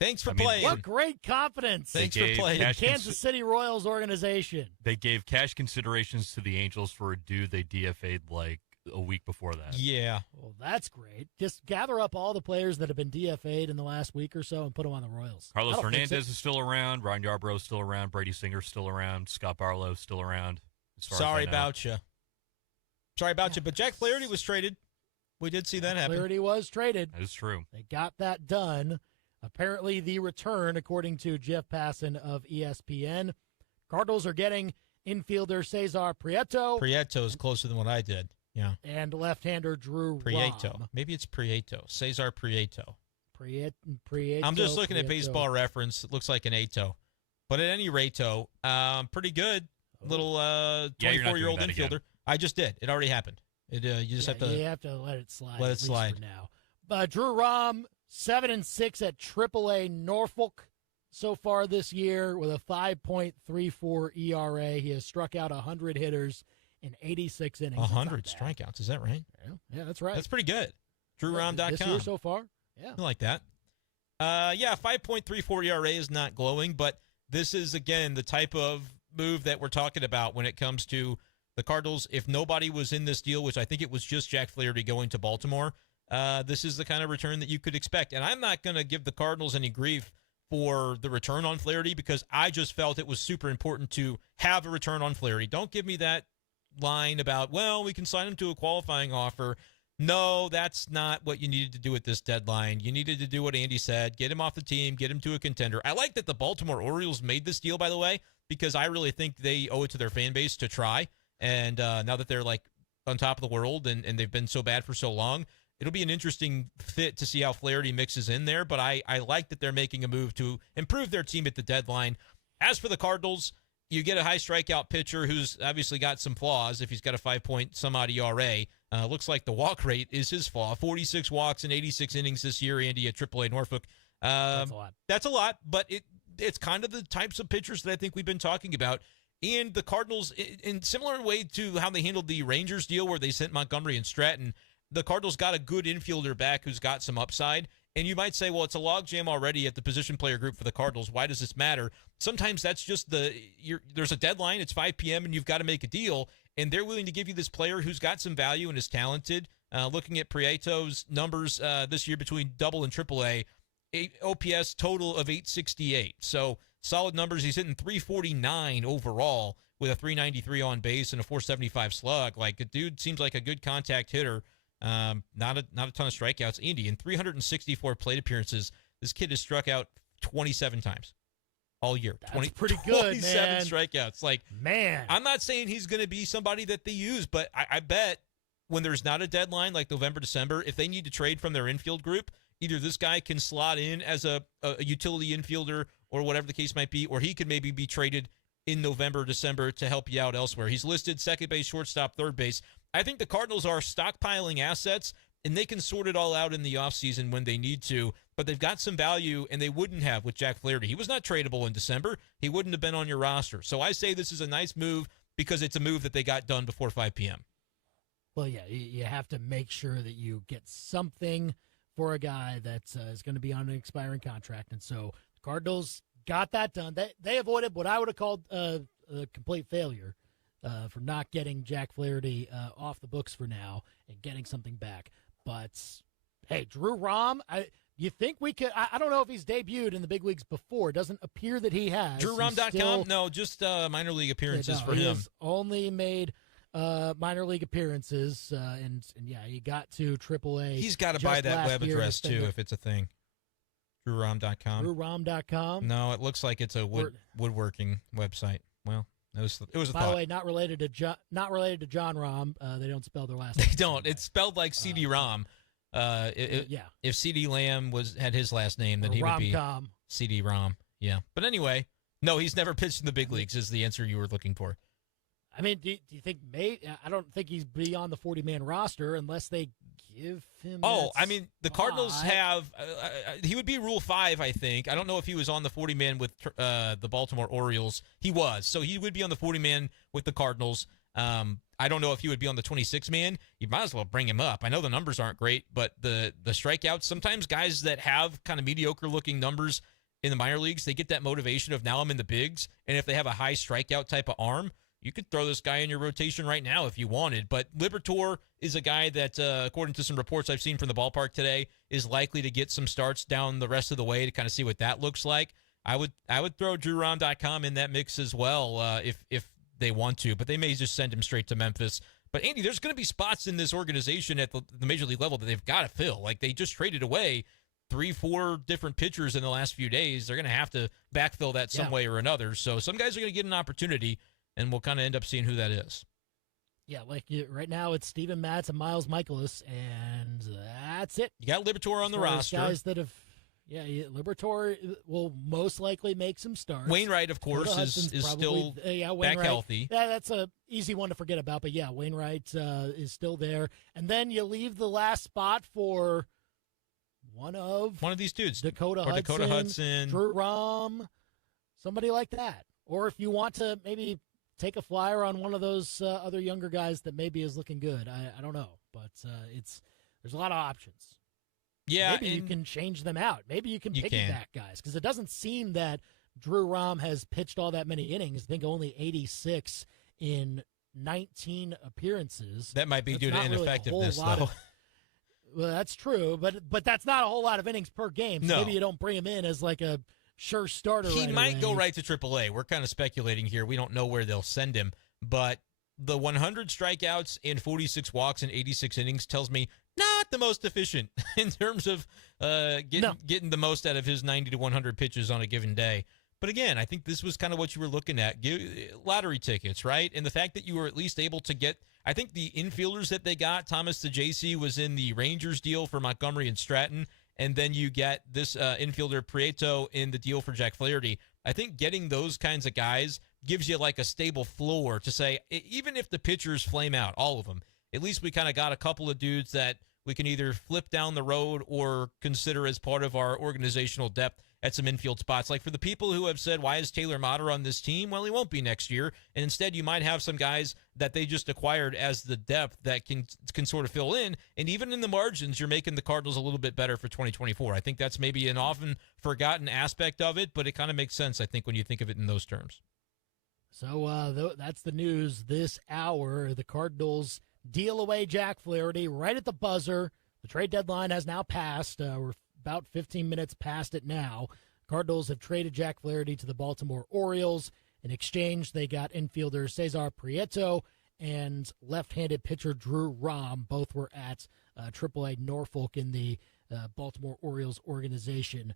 Thanks for I mean, playing. What great confidence. Thanks They for gave playing. cash Kansas City Royals organization. They gave cash considerations to the Angels for a dude they DFA'd like a week before that. Yeah. Well, that's great. Just gather up all the players that have been DFA'd in the last week or so and put them on the Royals. Carlos That'll fix Hernandez it. is still around. Ryan Yarbrough's still around. Brady Singer's still around. Scott Barlow's still around. As far as Sorry I know. about you. Sorry about you. But Jack Flaherty was traded. We did see that happen. Flaherty was traded. That is true. They got that done. apparently the return, according to Jeff Passan of ESPN. Cardinals are getting infielder Cesar Prieto. Prieto's closer than what I did. Yeah. And left-hander Drew Prieto. Rom. Maybe it's Prieto. Cesar Prieto. Prieto. I'm just looking at Baseball Reference. It looks like an Ato. But at any rate, pretty good. Little 24-year-old infielder. Again. I just did. It already happened. You just have to. You have to let it slide. Let it slide for now. But Drew Rom, 7-6 at AAA Norfolk so far this year with a 5.34 ERA. He has struck out 100 hitters in 86 innings. 100 strikeouts. Is that right? Yeah, that's right. That's pretty good. DrewRom.com. This year so far? Yeah. I like that. 5.34 ERA is not glowing, but this is, again, the type of move that we're talking about when it comes to the Cardinals. If nobody was in this deal, which I think it was just Jack Flaherty going to Baltimore, this is the kind of return that you could expect. And I'm not going to give the Cardinals any grief for the return on Flaherty because I just felt it was super important to have a return on Flaherty. Don't give me that line about, well, we can sign him to a qualifying offer. No, that's not what you needed to do at this deadline. You needed to do what Andy said, get him off the team, get him to a contender. I like that the Baltimore Orioles made this deal, by the way, because I really think they owe it to their fan base to try. And now that they're like on top of the world and they've been so bad for so long, it'll be an interesting fit to see how Flaherty mixes in there. But I like that they're making a move to improve their team at the deadline. As for the Cardinals, you get a high strikeout pitcher who's obviously got some flaws if he's got a 5-point-some-odd ERA. Looks like the walk rate is his flaw. 46 walks in 86 innings this year, Andy, at AAA Norfolk. That's a lot. That's a lot, but it's kind of the types of pitchers that I think we've been talking about. And the Cardinals, in similar way to how they handled the Rangers deal where they sent Montgomery and Stratton, the Cardinals got a good infielder back who's got some upside. And you might say, well, it's a logjam already at the position player group for the Cardinals. Why does this matter? Sometimes that's just there's a deadline. It's 5 p.m. and you've got to make a deal. And they're willing to give you this player who's got some value and is talented. Looking at Prieto's numbers this year between double and AAA, OPS total of 868. So solid numbers. He's hitting 349 overall with a 393 on base and a 475 slug. Like, a dude seems like a good contact hitter. Not a ton of strikeouts. Andy, in 364 plate appearances, this kid has struck out 27 times all year. That's pretty good, 27 man. strikeouts. Like, man, I'm not saying he's going to be somebody that they use, but I bet when there's not a deadline like November, December, if they need to trade from their infield group, either this guy can slot in as a utility infielder or whatever the case might be, or he could maybe be traded in November, December to help you out elsewhere. He's listed second base, shortstop, third base. I think the Cardinals are stockpiling assets, and they can sort it all out in the offseason when they need to, but they've got some value, and they wouldn't have with Jack Flaherty. He was not tradable in December. He wouldn't have been on your roster. So I say this is a nice move because it's a move that they got done before 5 p.m. Well, yeah, you have to make sure that you get something for a guy that is going to be on an expiring contract, and so the Cardinals got that done. They avoided what I would have called a complete failure for not getting Jack Flaherty off the books for now and getting something back. But, hey, Drew Rom, you think we could – I don't know if he's debuted in the big leagues before. It doesn't appear that he has. DrewRom.com? No, just minor league appearances for him. He has only made minor league appearances, and yeah, he got to AAA. He's got to buy that web address, too, if it's a thing. DrewRom.com? DrewRom.com? No, it looks like it's a woodworking website. Well, it was a thought. By the way, not related to John Rahm. They don't spell their last name. They don't. It's spelled like CD-ROM. Yeah. If CD Lamb had his last name, then he would be CD-ROM. Yeah. But anyway, no, he's never pitched in the big leagues is the answer you were looking for. I mean, do you think I don't think he's beyond the 40-man roster unless they give him I mean, the Cardinals have he would be Rule 5, I think. I don't know if he was on the 40-man with the Baltimore Orioles. He was. So he would be on the 40-man with the Cardinals. I don't know if he would be on the 26-man. You might as well bring him up. I know the numbers aren't great, but the strikeouts, sometimes guys that have kind of mediocre-looking numbers in the minor leagues, they get that motivation of now I'm in the bigs, and if they have a high strikeout type of arm, you could throw this guy in your rotation right now if you wanted. But Liberatore is a guy that, according to some reports I've seen from the ballpark today, is likely to get some starts down the rest of the way to kind of see what that looks like. I would throw DrewRom.com in that mix as well if they want to, but they may just send him straight to Memphis. But, Andy, there's going to be spots in this organization at the major league level that they've got to fill. Like, they just traded away 3-4 different pitchers in the last few days. They're going to have to backfill that some way or another. So some guys are going to get an opportunity, and we'll kind of end up seeing who that is. Yeah, right now it's Steven Matz and Miles Michaelis, and that's it. You got Liberatore on the roster. Guys that have, Liberatore will most likely make some starts. Wainwright, of course, is still back healthy. That's a easy one to forget about, but Wainwright is still there. And then you leave the last spot for one of these dudes, Dakota Hudson, Drew Rom, somebody like that. Or if you want to maybe take a flyer on one of those other younger guys that maybe is looking good. I don't know, but there's a lot of options. Yeah, maybe you can change them out. Maybe you can piggyback guys, because it doesn't seem that Drew Rom has pitched all that many innings. I think only 86 in 19 appearances. That might be due to ineffectiveness, though. Well, that's true, but that's not a whole lot of innings per game. So maybe you don't bring him in as like a sure starter. He might go right to AAA. We're kind of speculating here. We don't know where they'll send him, but the 100 strikeouts and 46 walks in 86 innings tells me not the most efficient in terms of getting the most out of his 90 to 100 pitches on a given day. But again, I think this was kind of what you were looking at. Lottery tickets, right? And the fact that you were at least able to get, I think the infielders that they got, Thomas DeJong was in the Rangers deal for Montgomery and Stratton, and then you get this infielder Prieto in the deal for Jack Flaherty. I think getting those kinds of guys gives you like a stable floor to say, even if the pitchers flame out, all of them, at least we kind of got a couple of dudes that we can either flip down the road or consider as part of our organizational depth at some infield spots. Like for the people who have said, why is Taylor Motter on this team? Well, he won't be next year. And instead, you might have some guys that they just acquired as the depth that can sort of fill in. And even in the margins, you're making the Cardinals a little bit better for 2024. I think that's maybe an often forgotten aspect of it, but it kind of makes sense, I think, when you think of it in those terms. So that's the news this hour. The Cardinals deal away Jack Flaherty right at the buzzer. The trade deadline has now passed. We're about 15 minutes past it now. Cardinals have traded Jack Flaherty to the Baltimore Orioles. In exchange, they got infielder Cesar Prieto and left-handed pitcher Drew Rom. Both were at AAA Norfolk in the Baltimore Orioles organization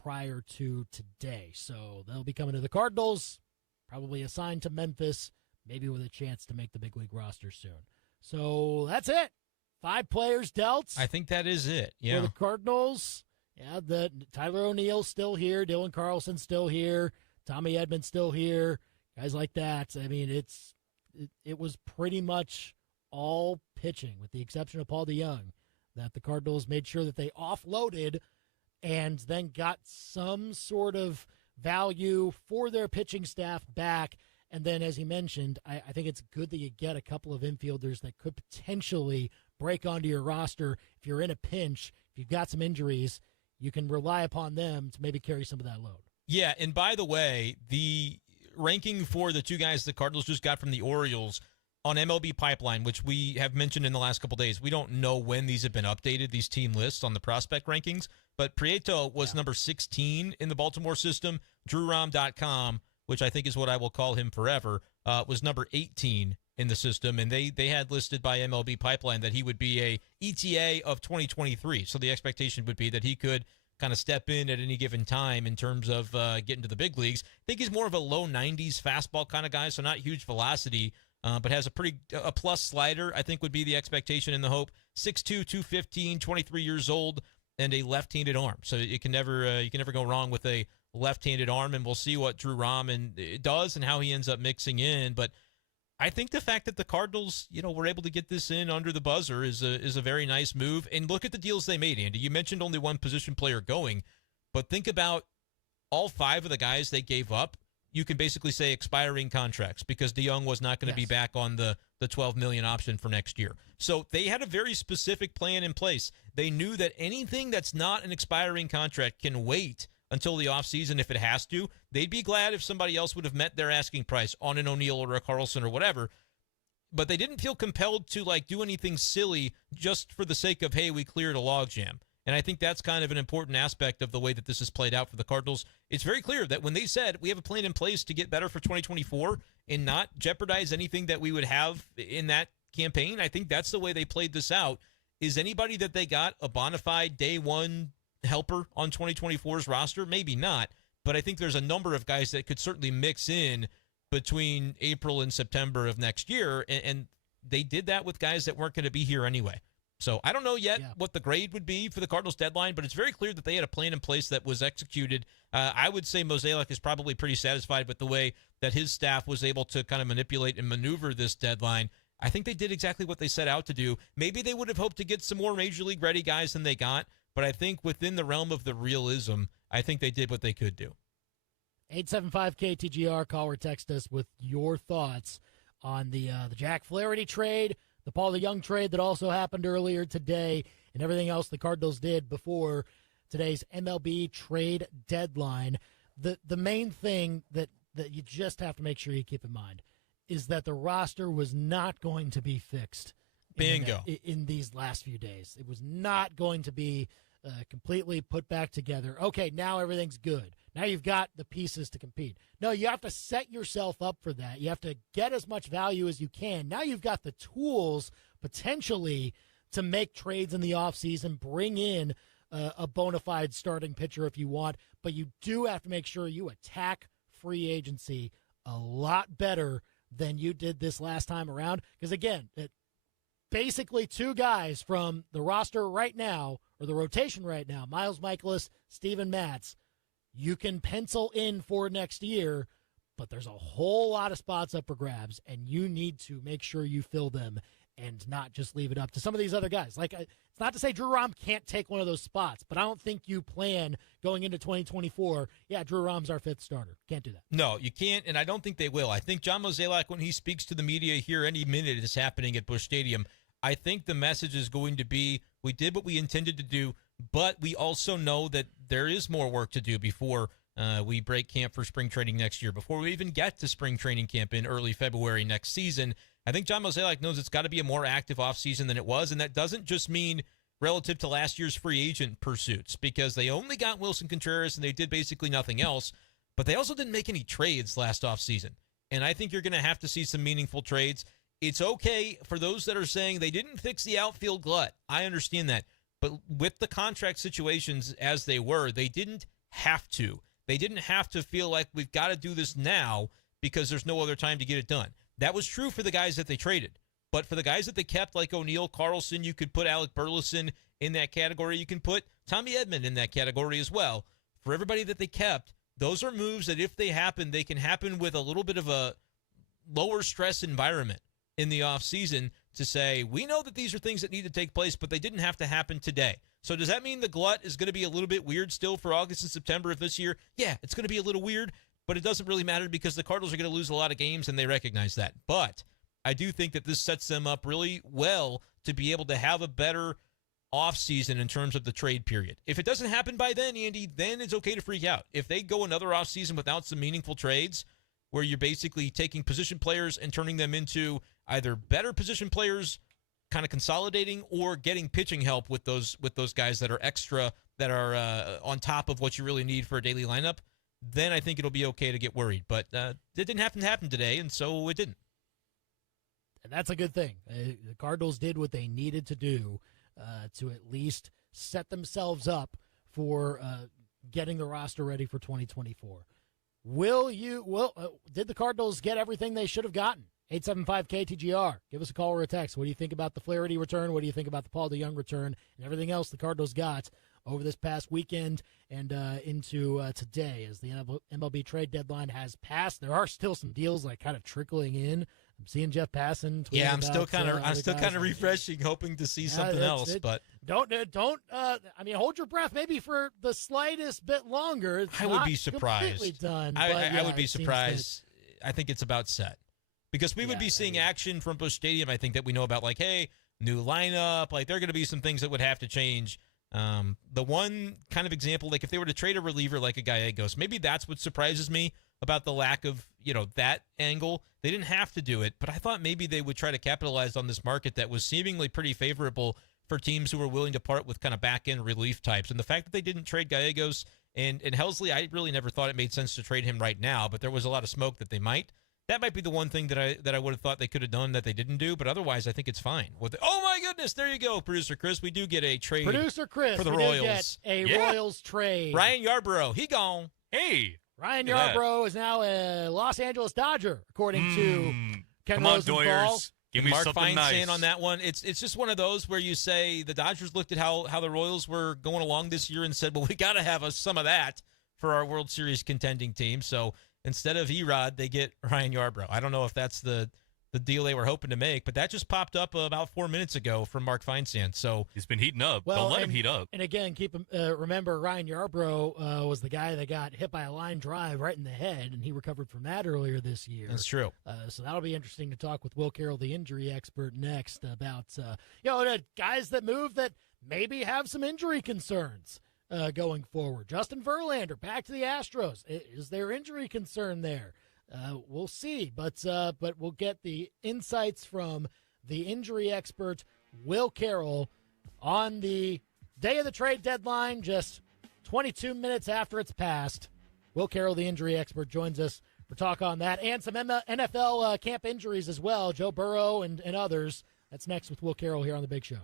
prior to today. So they'll be coming to the Cardinals, probably assigned to Memphis, maybe with a chance to make the big league roster soon. So that's it. 5 players dealt. I think that is it. Yeah. For the Cardinals. Yeah, Tyler O'Neill's still here. Dylan Carlson's still here. Tommy Edmonds still here. Guys like that. I mean, it was pretty much all pitching, with the exception of Paul DeJong, that the Cardinals made sure that they offloaded and then got some sort of value for their pitching staff back. And then, as he mentioned, I think it's good that you get a couple of infielders that could potentially break onto your roster. If you're in a pinch, if you've got some injuries, you can rely upon them to maybe carry some of that load. Yeah, and by the way, the ranking for the 2 guys the Cardinals just got from the Orioles on MLB Pipeline, which we have mentioned in the last couple days, we don't know when these have been updated, these team lists on the prospect rankings, but Prieto was number 16 in the Baltimore system. DrewRom.com, which I think is what I will call him forever, was number 18 in the system, and they had listed by MLB Pipeline that he would be a ETA of 2023. So the expectation would be that he could kind of step in at any given time in terms of getting to the big leagues. I think he's more of a low 90s fastball kind of guy, so not huge velocity, but has a plus slider, I think would be the expectation and the hope. 6'2", 215, 23 years old, and a left-handed arm. So you can never go wrong with a left-handed arm, and we'll see what Drew Rom does and how he ends up mixing in. But I think the fact that the Cardinals, were able to get this in under the buzzer is a very nice move. And look at the deals they made, Andy. You mentioned only one position player going, but think about all 5 of the guys they gave up. You can basically say expiring contracts, because DeJong was not going to be back on the $12 million option for next year. So they had a very specific plan in place. They knew that anything that's not an expiring contract can wait until the offseason if it has to. They'd be glad if somebody else would have met their asking price on an O'Neill or a Carlson or whatever. But they didn't feel compelled to do anything silly just for the sake of, hey, we cleared a logjam. And I think that's kind of an important aspect of the way that this has played out for the Cardinals. It's very clear that when they said we have a plan in place to get better for 2024 and not jeopardize anything that we would have in that campaign, I think that's the way they played this out. Is anybody that they got a bona fide day one helper on 2024's roster? Maybe not, but I think there's a number of guys that could certainly mix in between April and September of next year, and they did that with guys that weren't going to be here anyway. So I don't know yet what the grade would be for the Cardinals deadline, but it's very clear that they had a plan in place that was executed. I would say Mozeliak is probably pretty satisfied with the way that his staff was able to kind of manipulate and maneuver this deadline. I think they did exactly what they set out to do. Maybe they would have hoped to get some more Major League ready guys than they got, but I think within the realm of the realism, I think they did what they could do. 875-KTGR, call or text us with your thoughts on the Jack Flaherty trade, the Paul DeJong trade that also happened earlier today, and everything else the Cardinals did before today's MLB trade deadline. The main thing that you just have to make sure you keep in mind is that the roster was not going to be fixed. Bingo. In these last few days. It was not going to be completely put back together. Okay, now everything's good. Now you've got the pieces to compete. No, you have to set yourself up for that. You have to get as much value as you can. Now you've got the tools potentially to make trades in the offseason, bring in a bona fide starting pitcher if you want, but you do have to make sure you attack free agency a lot better than you did this last time around. Because, again, basically two guys from the roster right now, or the rotation right now, Miles Mikolas, Steven Matz, you can pencil in for next year, but there's a whole lot of spots up for grabs, and you need to make sure you fill them and not just leave it up to some of these other guys. Like, it's not to say Drew Rom can't take one of those spots, but I don't think you plan going into 2024, Drew Rom's our fifth starter. Can't do that. No, you can't, and I don't think they will. I think John Mozeliak, when he speaks to the media here any minute is happening at Busch Stadium, I think the message is going to be, we did what we intended to do, but we also know that there is more work to do before we break camp for spring training next year, before we even get to spring training camp in early February next season. I think John Mozeliak knows it's got to be a more active offseason than it was, and that doesn't just mean relative to last year's free agent pursuits, because they only got Wilson Contreras and they did basically nothing else, but they also didn't make any trades last offseason. And I think you're going to have to see some meaningful trades. It's okay for those that are saying they didn't fix the outfield glut. I understand that. But with the contract situations as they were, they didn't have to. They didn't have to feel like we've got to do this now because there's no other time to get it done. That was true for the guys that they traded. But for the guys that they kept, like O'Neill, Carlson, you could put Alec Burleson in that category. You can put Tommy Edman in that category as well. For everybody that they kept, those are moves that if they happen, they can happen with a little bit of a lower stress environment in the offseason to say, we know that these are things that need to take place, but they didn't have to happen today. So does that mean the glut is going to be a little bit weird still for August and September of this year? Yeah, it's going to be a little weird, but it doesn't really matter because the Cardinals are going to lose a lot of games, and they recognize that. But I do think that this sets them up really well to be able to have a better offseason in terms of the trade period. If it doesn't happen by then, Andy, then it's okay to freak out. If they go another offseason without some meaningful trades, where you're basically taking position players and turning them into either better position players, kind of consolidating, or getting pitching help with those guys that are extra, that are on top of what you really need for a daily lineup, then I think it'll be okay to get worried. But it didn't happen today, and so it didn't. And that's a good thing. The Cardinals did what they needed to do to at least set themselves up for getting the roster ready for 2024. Did the Cardinals get everything they should have gotten? 875-KTGR. Give us a call or a text. What do you think about the Flaherty return? What do you think about the Paul DeJong return and everything else the Cardinals got over this past weekend and into today as the MLB trade deadline has passed? There are still some deals like kind of trickling in. I'm seeing Jeff Passan. Yeah, I'm still kind of refreshing, hoping to see something else. But don't. I mean, hold your breath, maybe for the slightest bit longer. It's I would be surprised. Completely done. I would be surprised. I think it's about set because we would be seeing action from Busch Stadium. I think that we know about, like, hey, new lineup. Like, there are going to be some things that would have to change. The one kind of example, like if they were to trade a reliever like a Gallegos, maybe that's what surprises me about the lack of, that angle. They didn't have to do it, but I thought maybe they would try to capitalize on this market that was seemingly pretty favorable for teams who were willing to part with kind of back-end relief types. And the fact that they didn't trade Gallegos and Helsley, I really never thought it made sense to trade him right now, but there was a lot of smoke that they might. That might be the one thing that I would have thought they could have done that they didn't do, but otherwise I think it's fine. Oh my goodness, there you go, Producer Chris. We do get a trade. Producer Chris, for the we Royals. Did get a Royals trade. Ryan Yarbrough, he gone. Hey, Ryan Yarbrough is now a Los Angeles Dodger, according to Ken come on, Rosenthal. Doyers. Give me Mark something Feinstein nice on that one. It's just one of those where you say the Dodgers looked at how the Royals were going along this year and said, well, we got to have some of that for our World Series contending team. So instead of Erod, they get Ryan Yarbrough. I don't know if that's the deal they were hoping to make, but that just popped up about 4 minutes ago from Mark Feinstein. So he's been heating up. Well, Don't let him heat up. And again, remember Ryan Yarbrough was the guy that got hit by a line drive right in the head, and he recovered from that earlier this year. that's true. So that'll be interesting to talk with Will Carroll, the injury expert, next about the guys that move that maybe have some injury concerns going forward. Justin Verlander back to the Astros. Is there injury concern there? We'll see, but we'll get the insights from the injury expert, Will Carroll, on the day of the trade deadline, just 22 minutes after it's passed. Will Carroll, the injury expert, joins us for talk on that and some NFL camp injuries as well, Joe Burrow and others. That's next with Will Carroll here on The Big Show.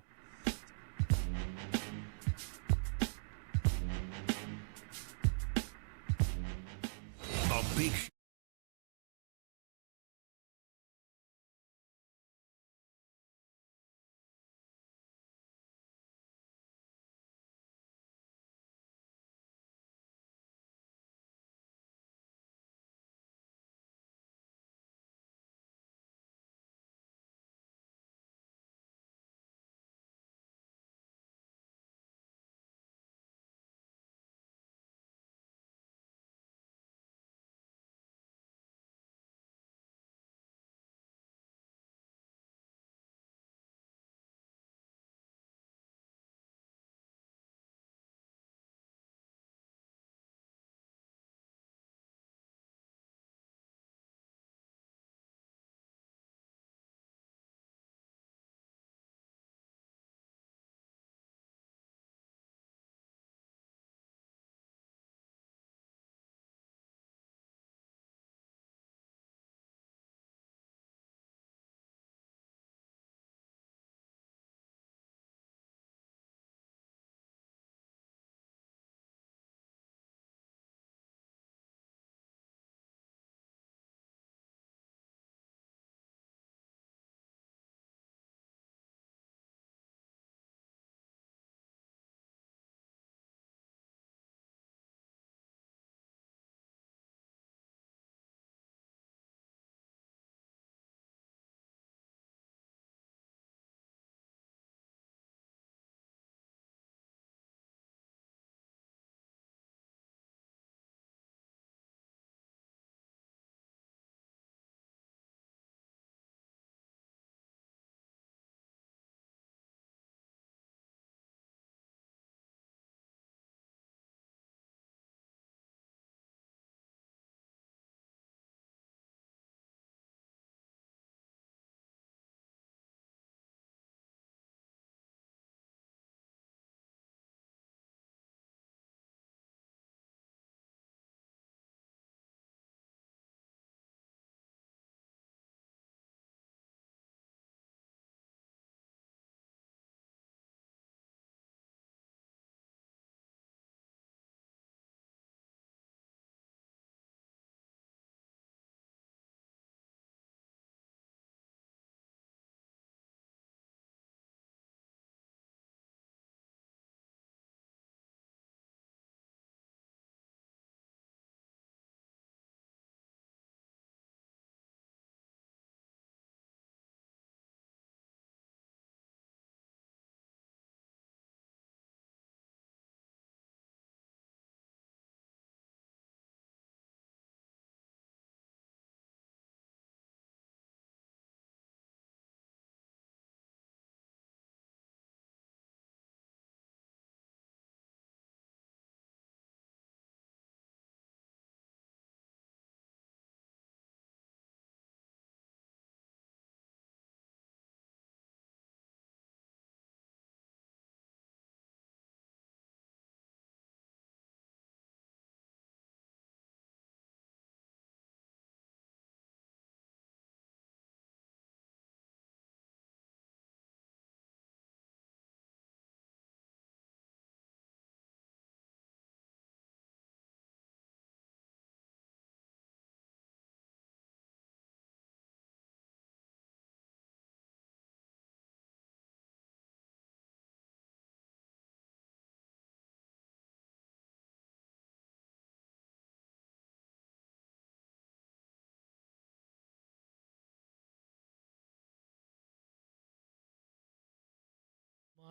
A big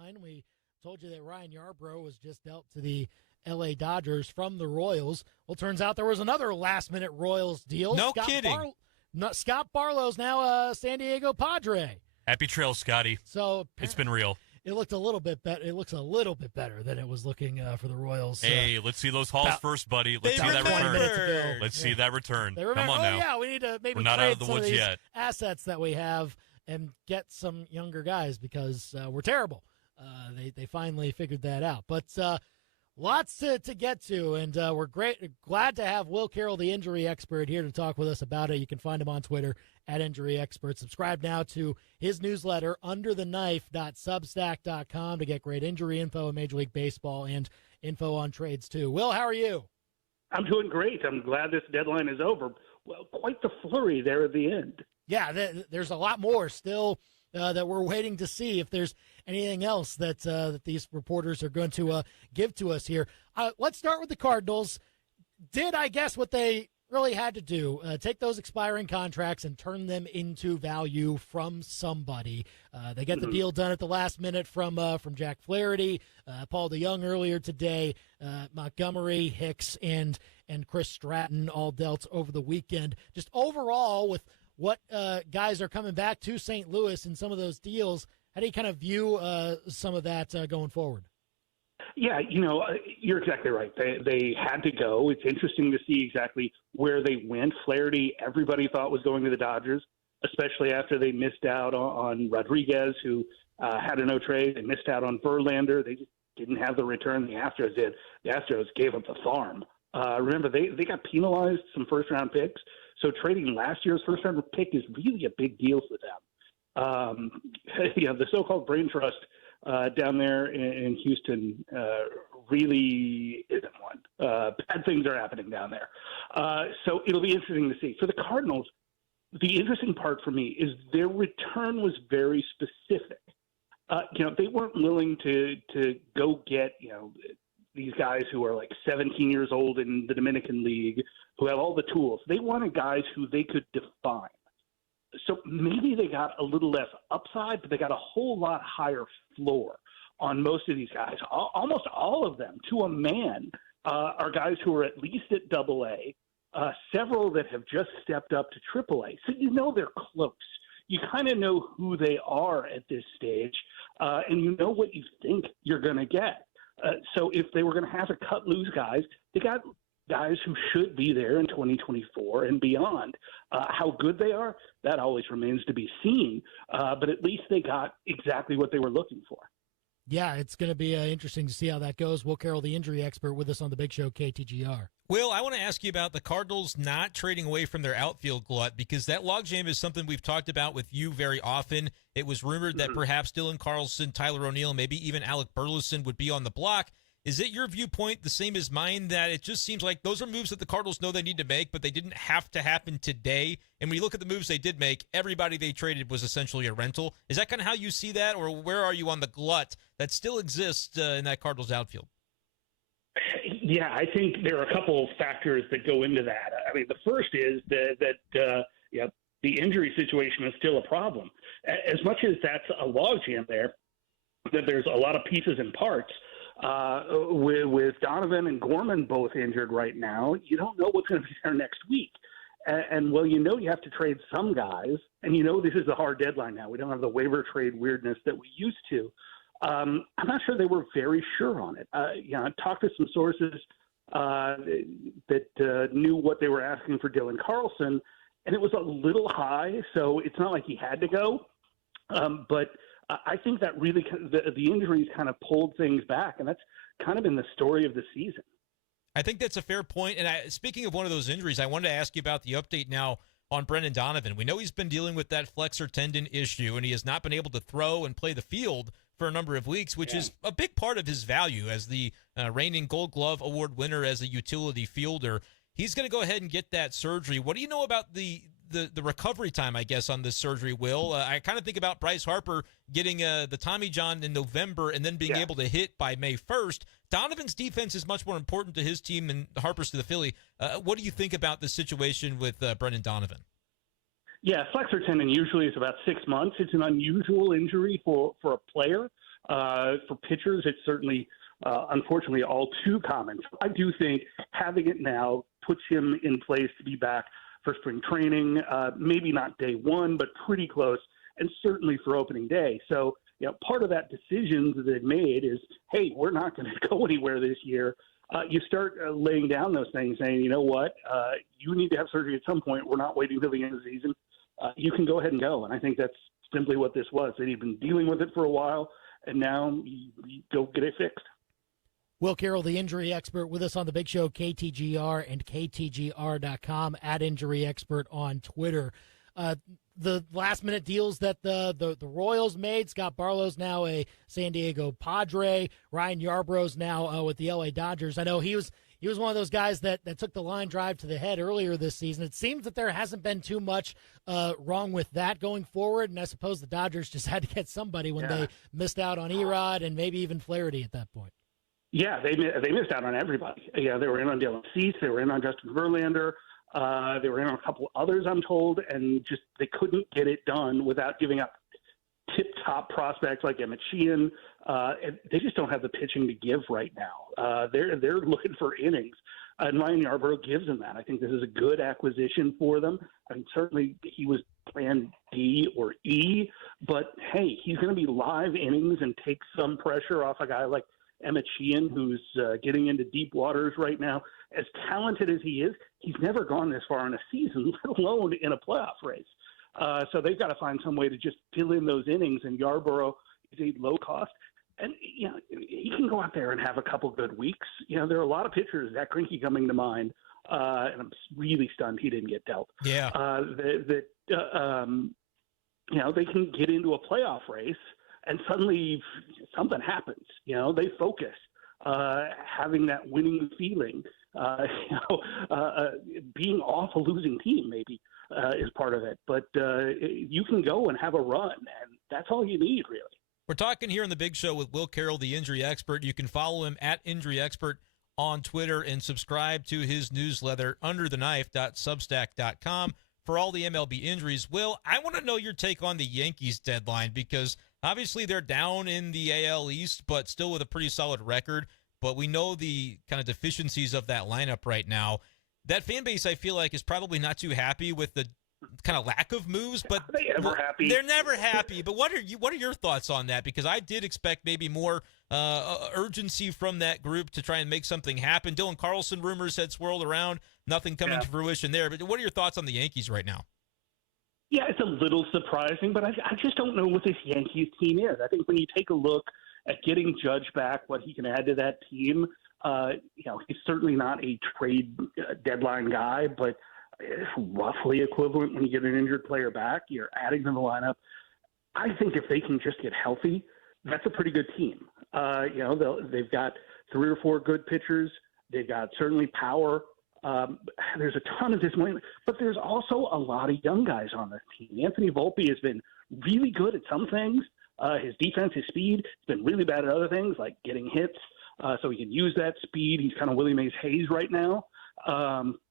deadline, we told you that Ryan Yarbrough was just dealt to the L.A. Dodgers from the Royals. Well, turns out there was another last-minute Royals deal. No kidding. Scott Barlow's now a San Diego Padre. Happy trails, Scotty. So it's been real. It looked a little bit better. It looks a little bit better than it was looking for the Royals. Hey, let's see those hauls first, buddy. Let's see that return. Let's see that return. Come on now. Yeah, we need to maybe We're not trade out of the some woods of these yet. assets that we have and get some younger guys because we're terrible. They finally figured that out. But lots to get to, and we're glad to have Will Carroll, the injury expert, here to talk with us about it. You can find him on Twitter at Injury Expert. Subscribe now to his newsletter, undertheknife.substack.com, to get great injury info in Major League Baseball and info on trades, too. Will, how are you? I'm doing great. I'm glad this deadline is over. Well, quite the flurry there at the end. Yeah, there's a lot more still that we're waiting to see if there's anything else that these reporters are going to give to us here. Let's start with the Cardinals. Did, I guess, what they really had to do, take those expiring contracts and turn them into value from somebody. They get the deal done at the last minute from Jack Flaherty, Paul DeJong earlier today, Montgomery, Hicks, and Chris Stratton all dealt over the weekend. Just overall, with what guys are coming back to St. Louis in some of those deals, how do you kind of view some of that going forward? Yeah, you're exactly right. They had to go. It's interesting to see exactly where they went. Flaherty, everybody thought was going to the Dodgers, especially after they missed out on Rodriguez, who had a no trade. They missed out on Verlander. They just didn't have the return the Astros did. The Astros gave up the farm. Remember, they got penalized some first-round picks, so trading last year's first-round pick is really a big deal for them. The so-called brain trust down there in Houston really isn't one. Bad things are happening down there. So it'll be interesting to see. For the Cardinals, the interesting part for me is their return was very specific. They weren't willing to go get, these guys who are like 17 years old in the Dominican League who have all the tools. They wanted guys who they could define. So maybe they got a little less upside, but they got a whole lot higher floor on most of these guys. Almost all of them, to a man, are guys who are at least at AA, several that have just stepped up to AAA. So they're close. You kind of know who they are at this stage, and you know what you think you're going to get. So if they were going to have to cut loose guys, they got guys who should be there in 2024 and beyond. How good they are, that always remains to be seen. But at least they got exactly what they were looking for. Yeah, it's going to be interesting to see how that goes. Will Carroll, the injury expert, with us on the Big Show, KTGR. Will, I want to ask you about the Cardinals not trading away from their outfield glut, because that logjam is something we've talked about with you very often. It was rumored that perhaps Dylan Carlson, Tyler O'Neill, maybe even Alec Burleson would be on the block. Is it your viewpoint the same as mine, that it just seems like those are moves that the Cardinals know they need to make, but they didn't have to happen today? And when you look at the moves they did make, everybody they traded was essentially a rental. Is that kind of how you see that, or where are you on the glut that still exists in that Cardinals outfield? Yeah, I think there are a couple of factors that go into that. I mean, the first is that the injury situation is still a problem. As much as that's a logjam there, that there's a lot of pieces and parts. With Donovan and Gorman both injured right now, you don't know what's going to be there next week. And you have to trade some guys, and this is the hard deadline now. We don't have the waiver trade weirdness that we used to. I'm not sure they were very sure on it. I talked to some sources that knew what they were asking for Dylan Carlson, and it was a little high, so it's not like he had to go. But I think that really the injuries kind of pulled things back, and that's kind of been the story of the season. I think that's a fair point. And speaking of one of those injuries, I wanted to ask you about the update now on Brendan Donovan. We know he's been dealing with that flexor tendon issue, and he has not been able to throw and play the field for a number of weeks, which is a big part of his value as the reigning Gold Glove Award winner as a utility fielder. He's going to go ahead and get that surgery. What do you know about the recovery time, I guess, on this surgery, Will? I kind of think about Bryce Harper getting the Tommy John in November and then being able to hit by May 1st. Donovan's defense is much more important to his team than Harper's to the Philly. What do you think about the situation with Brendan Donovan? Yeah, flexor tendon usually is about 6 months. It's an unusual injury for a player. For pitchers, it's certainly, unfortunately, all too common. So I do think having it now puts him in place to be back for spring training, maybe not day one, but pretty close, and certainly for opening day. So, part of that decision that they've made is, hey, we're not going to go anywhere this year. You start laying down those things, saying, you know what, you need to have surgery at some point. We're not waiting till the end of the season. You can go ahead and go. And I think that's simply what this was. They'd been dealing with it for a while, and now you go get it fixed. Will Carroll, the injury expert, with us on the Big Show, KTGR and KTGR.com, at Injury Expert on Twitter. The last-minute deals that the Royals made, Scott Barlow's now a San Diego Padre. Ryan Yarborough's now with the L.A. Dodgers. I know he was one of those guys that took the line drive to the head earlier this season. It seems that there hasn't been too much wrong with that going forward, and I suppose the Dodgers just had to get somebody when they missed out on Erod and maybe even Flaherty at that point. Yeah, they missed out on everybody. Yeah, they were in on Dylan Cease. They were in on Justin Verlander. They were in on a couple others, I'm told, and just they couldn't get it done without giving up tip-top prospects like Emmett Sheehan. They just don't have the pitching to give right now. They're looking for innings, and Ryan Yarbrough gives them that. I think this is a good acquisition for them. I mean, certainly he was plan D or E, but hey, he's going to be live innings and take some pressure off a guy like Emmett Sheehan, who's getting into deep waters right now. As talented as he is, he's never gone this far in a season, let alone in a playoff race. So they've got to find some way to just fill in those innings, and Yarbrough is a low cost. And, he can go out there and have a couple good weeks. There are a lot of pitchers, Zach Greinke coming to mind, and I'm really stunned he didn't get dealt. Yeah. They can get into a playoff race, and suddenly something happens. They focus. Having that winning feeling, being off a losing team maybe is part of it. But you can go and have a run, and that's all you need, really. We're talking here on the Big Show with Will Carroll, the injury expert. You can follow him at Injury Expert on Twitter and subscribe to his newsletter, undertheknife.substack.com, for all the MLB injuries. Will, I want to know your take on the Yankees deadline, because obviously they're down in the AL East, but still with a pretty solid record. But we know the kind of deficiencies of that lineup right now. That fan base, I feel like, is probably not too happy with the kind of lack of moves. But are they ever happy? They're never happy. But what are your thoughts on that? Because I did expect maybe more urgency from that group to try and make something happen. Dylan Carlson rumors had swirled around, nothing coming to fruition there. But what are your thoughts on the Yankees right now? Yeah, it's a little surprising, but I just don't know what this Yankees team is. I think when you take a look at getting Judge back, what he can add to that team, he's certainly not a trade deadline guy, but it's roughly equivalent when you get an injured player back. You're adding to the lineup. I think if they can just get healthy, that's a pretty good team. They've got 3 or 4 good pitchers. They've got certainly power. There's a ton of disappointment, but there's also a lot of young guys on this team. Anthony Volpe has been really good at some things. His defense, his speed, has been really bad at other things, like getting hits. So he can use that speed. He's kind of Willie Mays Hayes right now.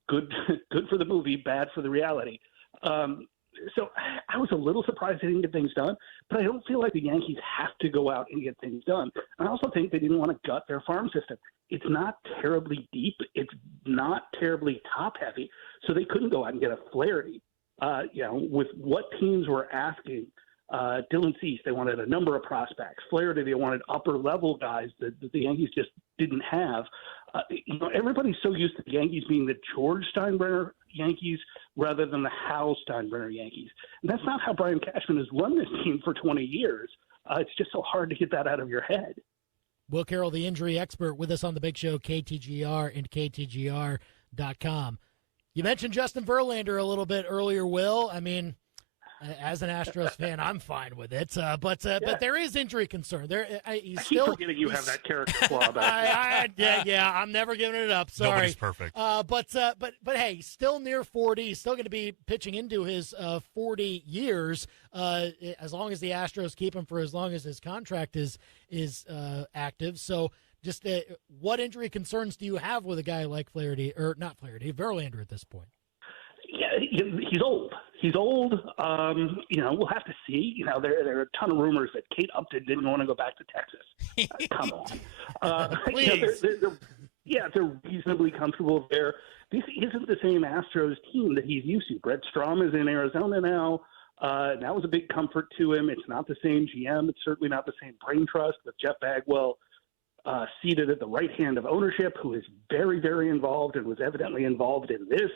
Good for the movie, bad for the reality. So I was a little surprised they didn't get things done, but I don't feel like the Yankees have to go out and get things done. And I also think they didn't want to gut their farm system. It's not terribly deep. It's not terribly top-heavy, so they couldn't go out and get a Flaherty. With what teams were asking, Dylan Cease, they wanted a number of prospects. Flaherty, they wanted upper-level guys that the Yankees just didn't have. Everybody's so used to the Yankees being the George Steinbrenner Yankees rather than the Hal Steinbrenner Yankees. And that's not how Brian Cashman has run this team for 20 years. It's just so hard to get that out of your head. Will Carroll, the injury expert, with us on the Big Show, KTGR and KTGR.com. You mentioned Justin Verlander a little bit earlier, Will. I mean, as an Astros fan, I'm fine with it, but there is injury concern. I keep forgetting you have that character flaw about I'm never giving it up. Sorry, nobody's perfect. But hey, still near 40. He's still going to be pitching into his 40 years, as long as the Astros keep him for as long as his contract is active. So, just what injury concerns do you have with a guy like Verlander at this point? Yeah, he's old. He's old. We'll have to see. There are a ton of rumors that Kate Upton didn't want to go back to Texas. Come on. Please. They're reasonably comfortable there. This isn't the same Astros team that he's used to. Brett Strom is in Arizona now. That was a big comfort to him. It's not the same GM. It's certainly not the same brain trust with Jeff Bagwell seated at the right hand of ownership, who is very, very involved and was evidently involved in this.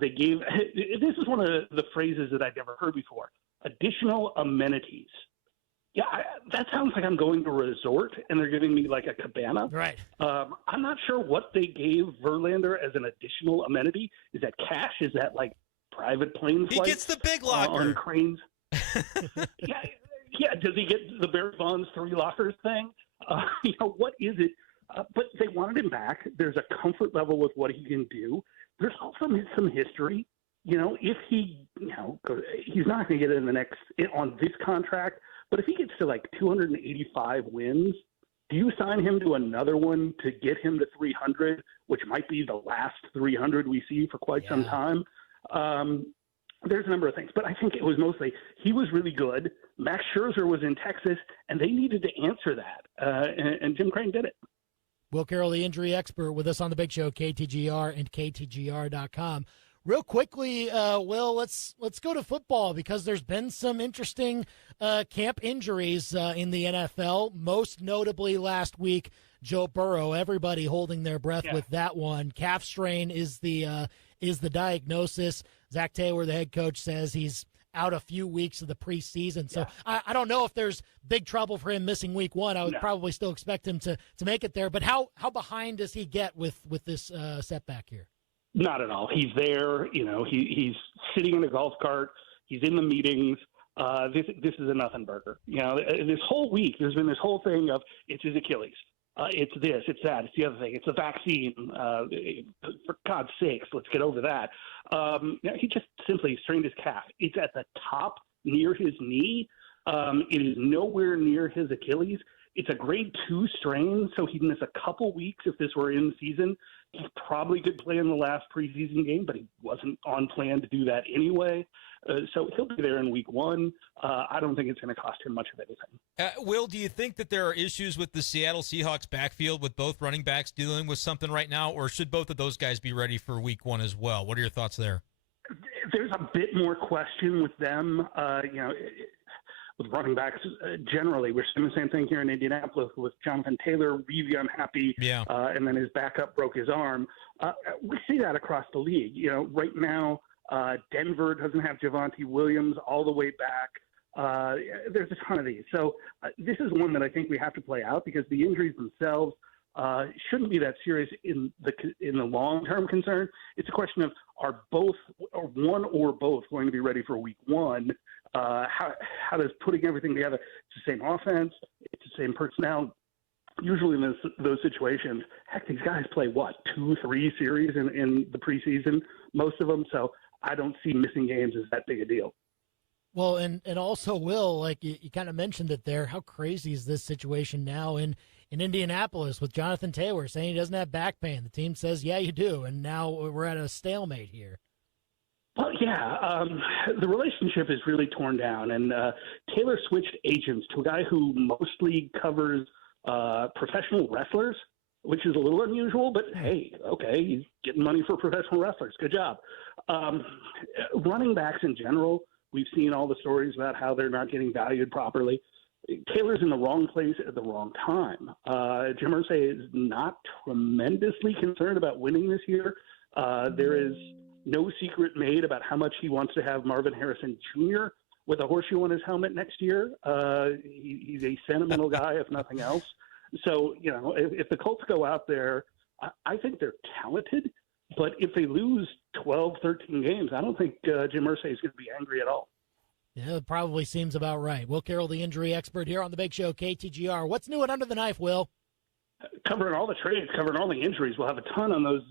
This is one of the phrases that I'd never heard before. Additional amenities. Yeah, that sounds like I'm going to a resort and they're giving me like a cabana. Right. I'm not sure what they gave Verlander as an additional amenity. Is that cash? Is that like private plane flights? He gets the big locker. On cranes. Yeah. Does he get the Barry Bonds 3 lockers thing? What is it? But they wanted him back. There's a comfort level with what he can do. There's also some history. If he, he's not going to get it on this contract, but if he gets to like 285 wins, do you sign him to another one to get him to 300, which might be the last 300 we see for quite some time? There's a number of things, but I think it was mostly he was really good. Max Scherzer was in Texas, and they needed to answer that, and Jim Crane did it. Will Carroll, the injury expert, with us on the Big Show, KTGR and KTGR.com. Real quickly, Will, let's go to football because there's been some interesting camp injuries in the NFL, most notably last week, Joe Burrow. Everybody holding their breath with that one. Calf strain is the diagnosis. Zach Taylor, the head coach, says he's out a few weeks of the preseason. So I don't know if there's big trouble for him missing week one. I would probably still expect him to make it there. But how behind does he get with this setback here? Not at all. He's there. He's sitting in a golf cart. He's in the meetings. This is a nothing burger. This whole week there's been this whole thing of it's his Achilles. It's this, it's that, it's the other thing. It's the vaccine. For God's sakes, let's get over that. He just simply strained his calf. It's at the top near his knee. It is nowhere near his Achilles. It's a grade 2 strain, so he'd miss a couple weeks if this were in season. He probably could play in the last preseason game, but he wasn't on plan to do that anyway. So he'll be there in week one. I don't think it's going to cost him much of anything. Will, do you think that there are issues with the Seattle Seahawks backfield with both running backs dealing with something right now, or should both of those guys be ready for week one as well? What are your thoughts there? There's a bit more question with them. With running backs generally, we're seeing the same thing here in Indianapolis with Jonathan Taylor, really unhappy, and then his backup broke his arm. We see that across the league. Right now, Denver doesn't have Javonte Williams all the way back. There's a ton of these. So this is one that I think we have to play out because the injuries themselves shouldn't be that serious in the long-term concern. It's a question of are both or one or both going to be ready for week one? How does putting everything together? It's the same offense. It's the same personnel. Usually in those situations, heck, these guys play, 2-3 series in the preseason, most of them. So I don't see missing games as that big a deal. Well, and also, Will, like you kind of mentioned it there, how crazy is this situation now in Indianapolis with Jonathan Taylor saying he doesn't have back pain? The team says, yeah, you do. And now we're at a stalemate here. Well, yeah, the relationship is really torn down, and Taylor switched agents to a guy who mostly covers professional wrestlers, which is a little unusual, but hey, okay, he's getting money for professional wrestlers. Good job. Running backs in general, we've seen all the stories about how they're not getting valued properly. Taylor's in the wrong place at the wrong time. Jim Irsay is not tremendously concerned about winning this year. There is no secret made about how much he wants to have Marvin Harrison Jr. with a horseshoe on his helmet next year. He's a sentimental guy, if nothing else. So, if the Colts go out there, I think they're talented. But if they lose 12, 13 games, I don't think Jim Irsay is going to be angry at all. Yeah, it probably seems about right. Will Carroll, the injury expert here on the Big Show, KTGR. What's new and under the knife, Will? Covering all the trades, covering all the injuries. We'll have a ton on those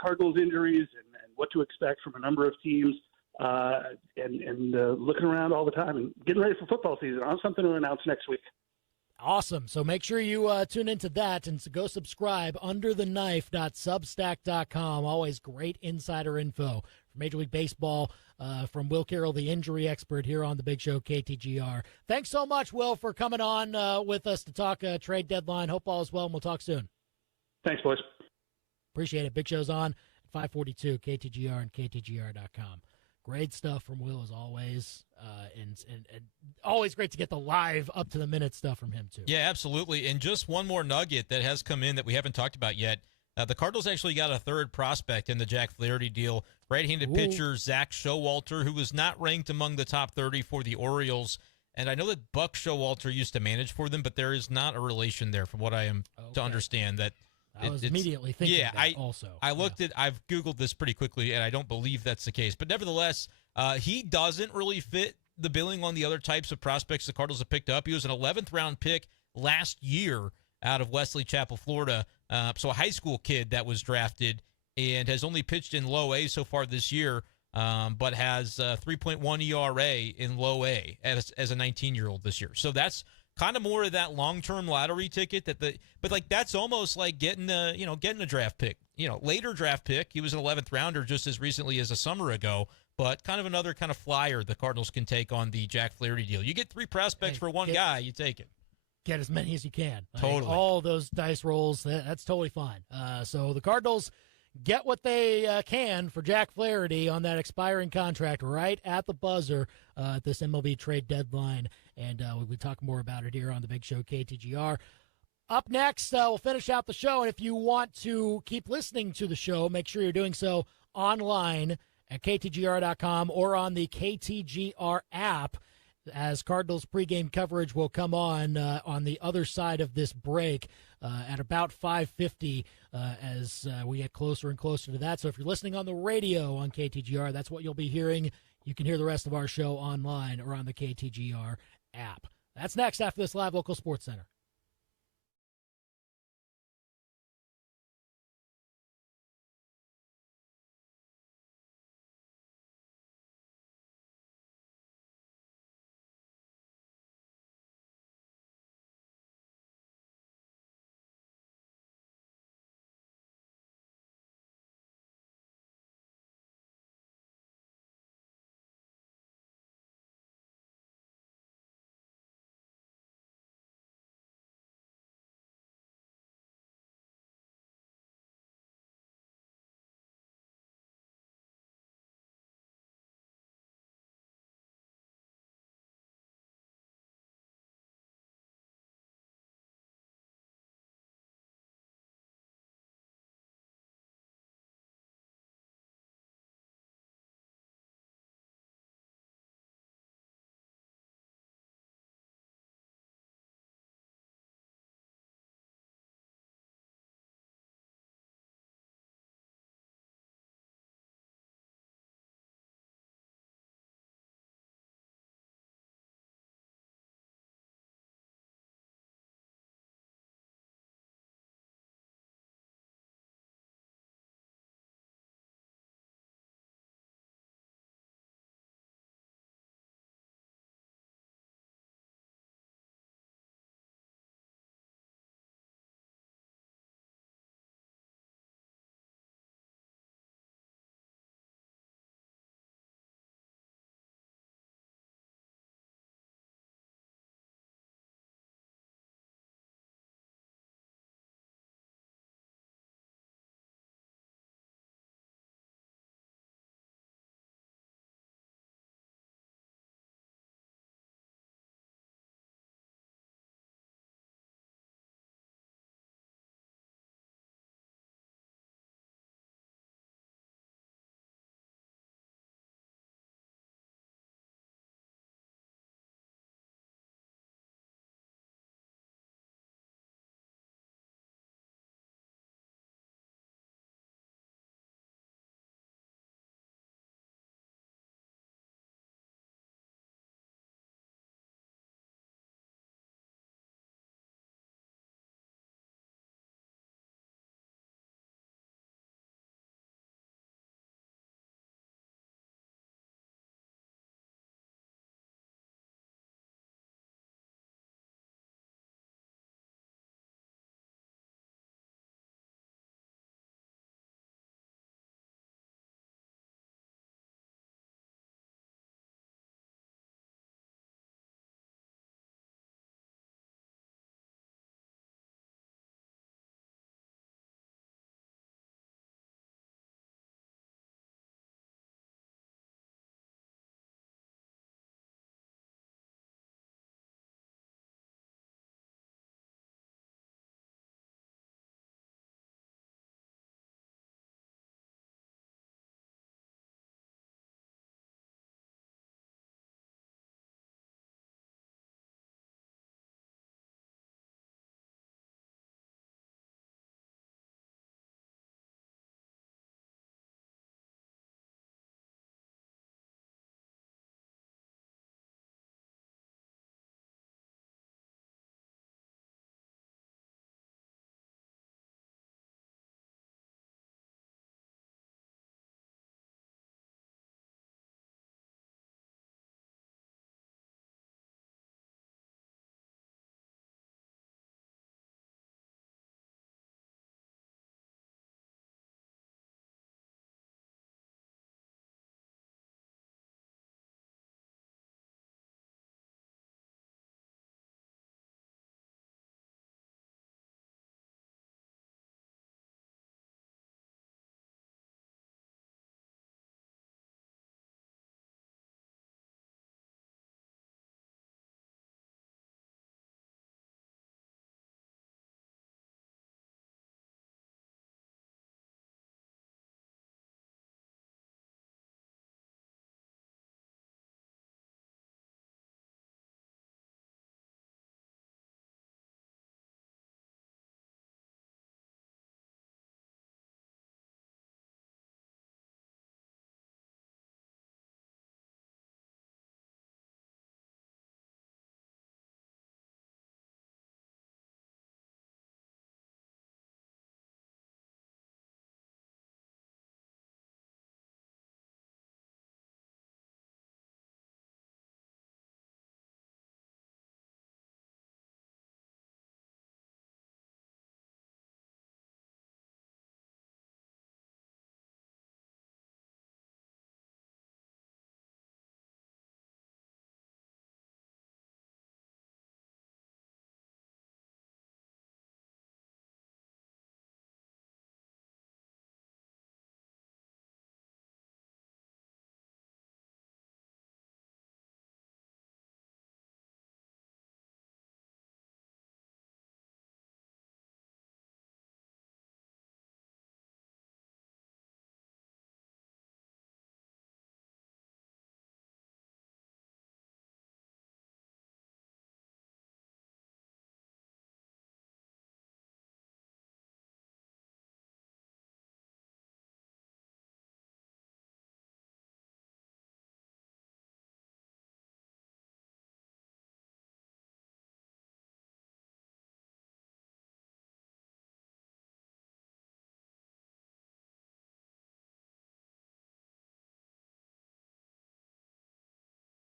Cardinals injuries and what to expect from a number of teams, and looking around all the time and getting ready for football season. I'll have something to announce next week. Awesome. So make sure you tune into that and go subscribe, undertheknife.substack.com. Always great insider info from for Major League Baseball from Will Carroll, the injury expert here on the Big Show, KTGR. Thanks so much, Will, for coming on with us to talk trade deadline. Hope all is well, and we'll talk soon. Thanks, boys. Appreciate it. Big Show's on at 542, KTGR and KTGR.com. Great stuff from Will, as always, and always great to get the live, up-to-the-minute stuff from him, too. Yeah, absolutely. And just one more nugget that has come in that we haven't talked about yet. The Cardinals actually got a third prospect in the Jack Flaherty deal. Right-handed pitcher Zach Showalter, who was not ranked among the top 30 for the Orioles. And I know that Buck Showalter used to manage for them, but there is not a relation there from what I am to understand. That I was immediately thinking that also. I've Googled this pretty quickly, and I don't believe that's the case. But nevertheless, he doesn't really fit the billing on the other types of prospects the Cardinals have picked up. He was an 11th-round pick last year out of Wesley Chapel, Florida. So a high school kid that was drafted and has only pitched in low A so far this year, but has 3.1 ERA in low A as a 19-year-old this year. So that's kind of more of that long-term lottery ticket but like that's almost like getting a draft pick, later draft pick. He was an 11th rounder just as recently as a summer ago, but kind of another kind of flyer the Cardinals can take on the Jack Flaherty deal. You get 3 prospects for one guy, you take it. Get as many as you can. Totally. All those dice rolls, that's totally fine. So the Cardinals get what they can for Jack Flaherty on that expiring contract right at the buzzer at this MLB trade deadline. And we'll talk more about it here on the Big Show, KTGR. Up next, we'll finish out the show. And if you want to keep listening to the show, make sure you're doing so online at KTGR.com or on the KTGR app, as Cardinals pregame coverage will come on the other side of this break at about 5:50 as we get closer and closer to that. So if you're listening on the radio on KTGR, that's what you'll be hearing. You can hear the rest of our show online or on the KTGR app. That's next after this Live Local Sports Center.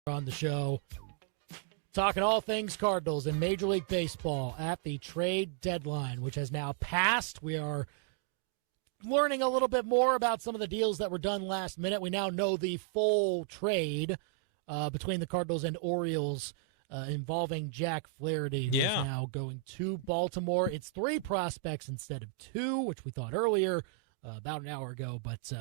On the show, talking all things Cardinals in Major League Baseball at the trade deadline, which has now passed. We are learning a little bit more about some of the deals that were done last minute. We now know the full trade between the Cardinals and Orioles involving Jack Flaherty, who is now going to Baltimore. It's 3 prospects instead of 2, which we thought earlier about an hour ago, but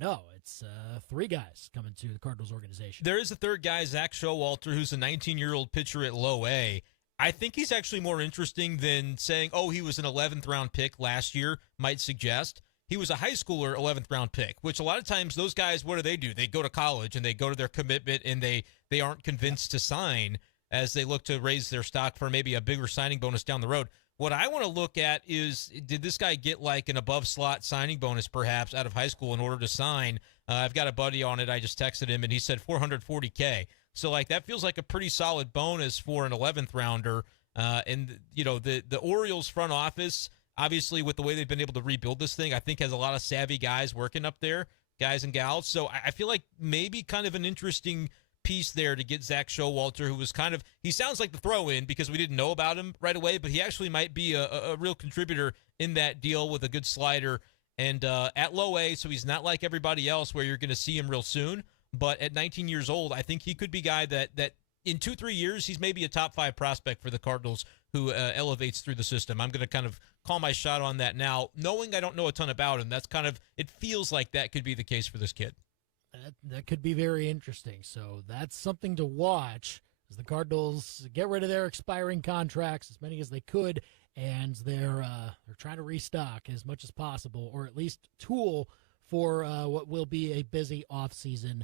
no, it's 3 guys coming to the Cardinals organization. There is a third guy, Zach Showalter, who's a 19-year-old pitcher at low A. I think he's actually more interesting than saying, oh, he was an 11th-round pick last year might suggest. He was a high schooler 11th-round pick, which a lot of times those guys, what do? They go to college, and they go to their commitment, and they aren't convinced to sign as they look to raise their stock for maybe a bigger signing bonus down the road. What I want to look at is, did this guy get like an above-slot signing bonus perhaps out of high school in order to sign? I've got a buddy on it. I just texted him, and he said $440K. So, like, that feels like a pretty solid bonus for an 11th rounder. And, you know, the Orioles front office, obviously with the way they've been able to rebuild this thing, I think has a lot of savvy guys working up there, guys and gals. So I feel like maybe kind of an interesting piece there to get Zach Showalter, who was kind of, he sounds like the throw-in because we didn't know about him right away, but he actually might be a real contributor in that deal with a good slider and at low A, so he's not like everybody else where you're going to see him real soon. But at 19 years old, I think he could be a guy that in 2-3 years, he's maybe a top 5 prospect for the Cardinals who elevates through the system. I'm going to kind of call my shot on that now, knowing I don't know a ton about him. That's kind of, it feels like that could be the case for this kid. That could be very interesting. So that's something to watch as the Cardinals get rid of their expiring contracts, as many as they could, and they're trying to restock as much as possible, or at least tool for what will be a busy offseason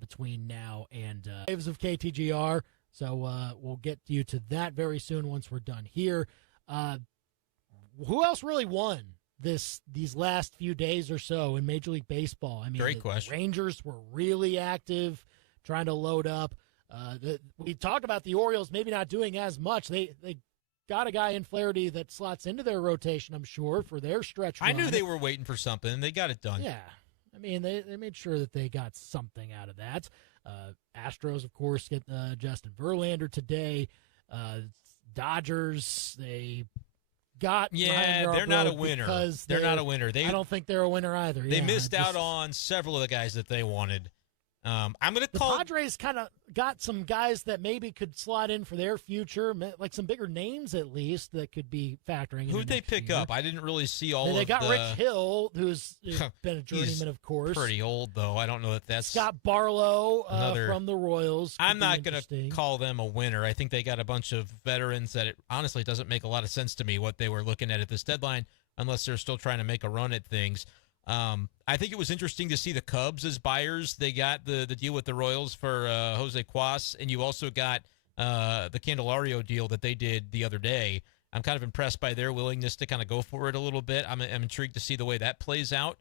between now and waves of KTGR. So we'll get you to that very soon once we're done here. Who else really won these last few days or so in Major League Baseball? I mean, Great question. The Rangers were really active, trying to load up. We talked about the Orioles maybe not doing as much. They got a guy in Flaherty that slots into their rotation, I'm sure, for their stretch run. I knew they were waiting for something, and they got it done. Yeah. I mean, they made sure that they got something out of that. Astros, of course, get Justin Verlander today. Dodgers, they got they're not a winner. They're not a winner. I don't think they're a winner either. They missed out on several of the guys that they wanted. I'm going to call the Padres kind of got some guys that maybe could slot in for their future, like some bigger names at least that could be factoring in. Who'd they pick up? I didn't really see all of They got Rich Hill, who's been a journeyman, of course. Pretty old, though. I don't know that that's Scott Barlow from the Royals. I'm not going to call them a winner. I think they got a bunch of veterans that it honestly doesn't make a lot of sense to me what they were looking at this deadline unless they're still trying to make a run at things. I think it was interesting to see the Cubs as buyers. They got the deal with the Royals for Jose Cuas, and you also got the Candelario deal that they did the other day. I'm kind of impressed by their willingness to kind of go for it a little bit. I'm intrigued to see the way that plays out.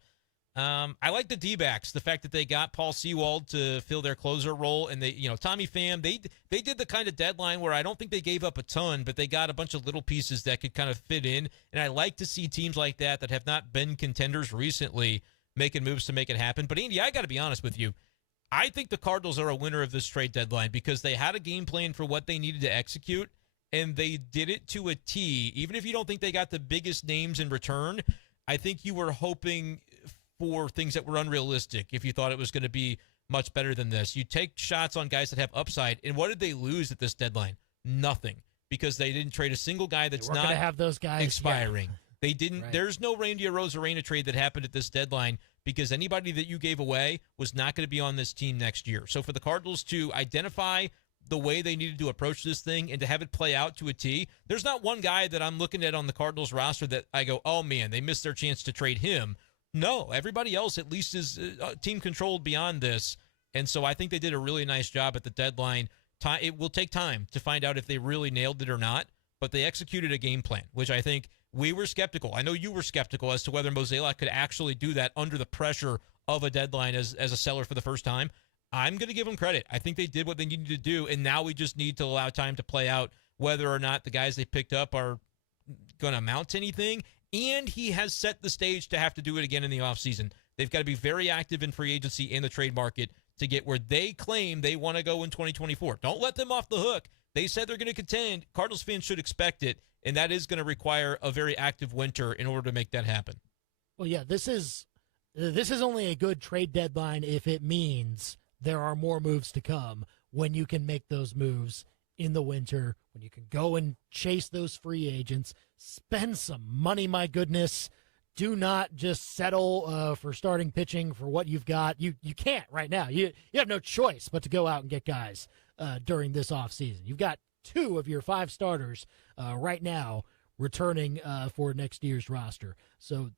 I like the D-backs, the fact that they got Paul Sewald to fill their closer role, and Tommy Pham, they did the kind of deadline where I don't think they gave up a ton, but they got a bunch of little pieces that could kind of fit in, and I like to see teams like that have not been contenders recently making moves to make it happen. But Andy, I got to be honest with you, I think the Cardinals are a winner of this trade deadline because they had a game plan for what they needed to execute, and they did it to a T. Even if you don't think they got the biggest names in return, I think you were hoping for things that were unrealistic if you thought it was going to be much better than this. You take shots on guys that have upside, and what did they lose at this deadline? Nothing, because they didn't trade a single guy that's not going to have those guys expiring. Yeah. They didn't. Right. There's no Randy Arozarena trade that happened at this deadline because anybody that you gave away was not going to be on this team next year. So for the Cardinals to identify the way they needed to approach this thing and to have it play out to a T, there's not one guy that I'm looking at on the Cardinals roster that I go, oh man, they missed their chance to trade him. No, everybody else at least is team controlled beyond this. And so I think they did a really nice job at the deadline. It will take time to find out if they really nailed it or not, but they executed a game plan, which I think we were skeptical. I know you were skeptical as to whether Mozeliak could actually do that under the pressure of a deadline as a seller for the first time. I'm going to give them credit. I think they did what they needed to do, and now we just need to allow time to play out whether or not the guys they picked up are going to amount to anything. And he has set the stage to have to do it again in the offseason. They've got to be very active in free agency and the trade market to get where they claim they want to go in 2024. Don't let them off the hook. They said they're going to contend. Cardinals fans should expect it, and that is going to require a very active winter in order to make that happen. Well, yeah, this is only a good trade deadline if it means there are more moves to come when you can make those moves in the winter, when you can go and chase those free agents, spend some money, my goodness. Do not just settle for starting pitching for what you've got. You can't right now. You have no choice but to go out and get guys during this offseason. You've got 2 of your 5 starters right now returning for next year's roster. So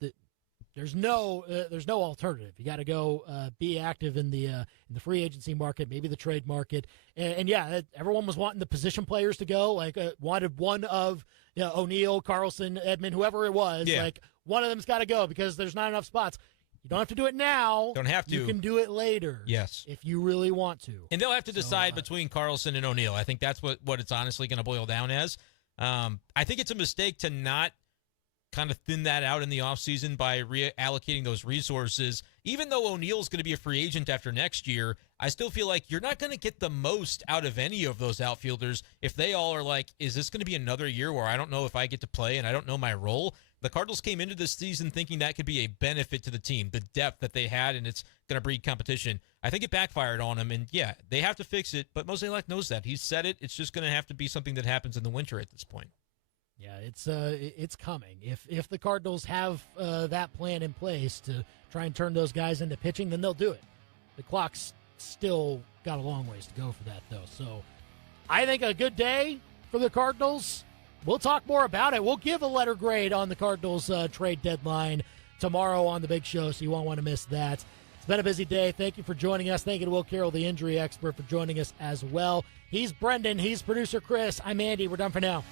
there's no alternative. You got to go be active in the free agency market, maybe the trade market, and yeah, everyone was wanting the position players to go. Like wanted one of O'Neill, Carlson, Edman, whoever it was. Yeah. Like one of them's got to go because there's not enough spots. You don't have to do it now. Don't have to. You can do it later. Yes, if you really want to. And they'll have to decide between Carlson and O'Neill. I think that's what it's honestly going to boil down as. I think it's a mistake to not kind of thin that out in the offseason by reallocating those resources. Even though O'Neill's going to be a free agent after next year, I still feel like you're not going to get the most out of any of those outfielders if they all are like, is this going to be another year where I don't know if I get to play and I don't know my role? The Cardinals came into this season thinking that could be a benefit to the team, the depth that they had, and it's going to breed competition. I think it backfired on them, and yeah, they have to fix it, but Mozeliak knows that. He's said it. It's just going to have to be something that happens in the winter at this point. Yeah, it's coming. If the Cardinals have that plan in place to try and turn those guys into pitching, then they'll do it. The clock's still got a long ways to go for that, though. So I think a good day for the Cardinals. We'll talk more about it. We'll give a letter grade on the Cardinals trade deadline tomorrow on the Big Show, so you won't want to miss that. It's been a busy day. Thank you for joining us. Thank you to Will Carroll, the injury expert, for joining us as well. He's Brenden. He's producer Chris. I'm Andy. We're done for now.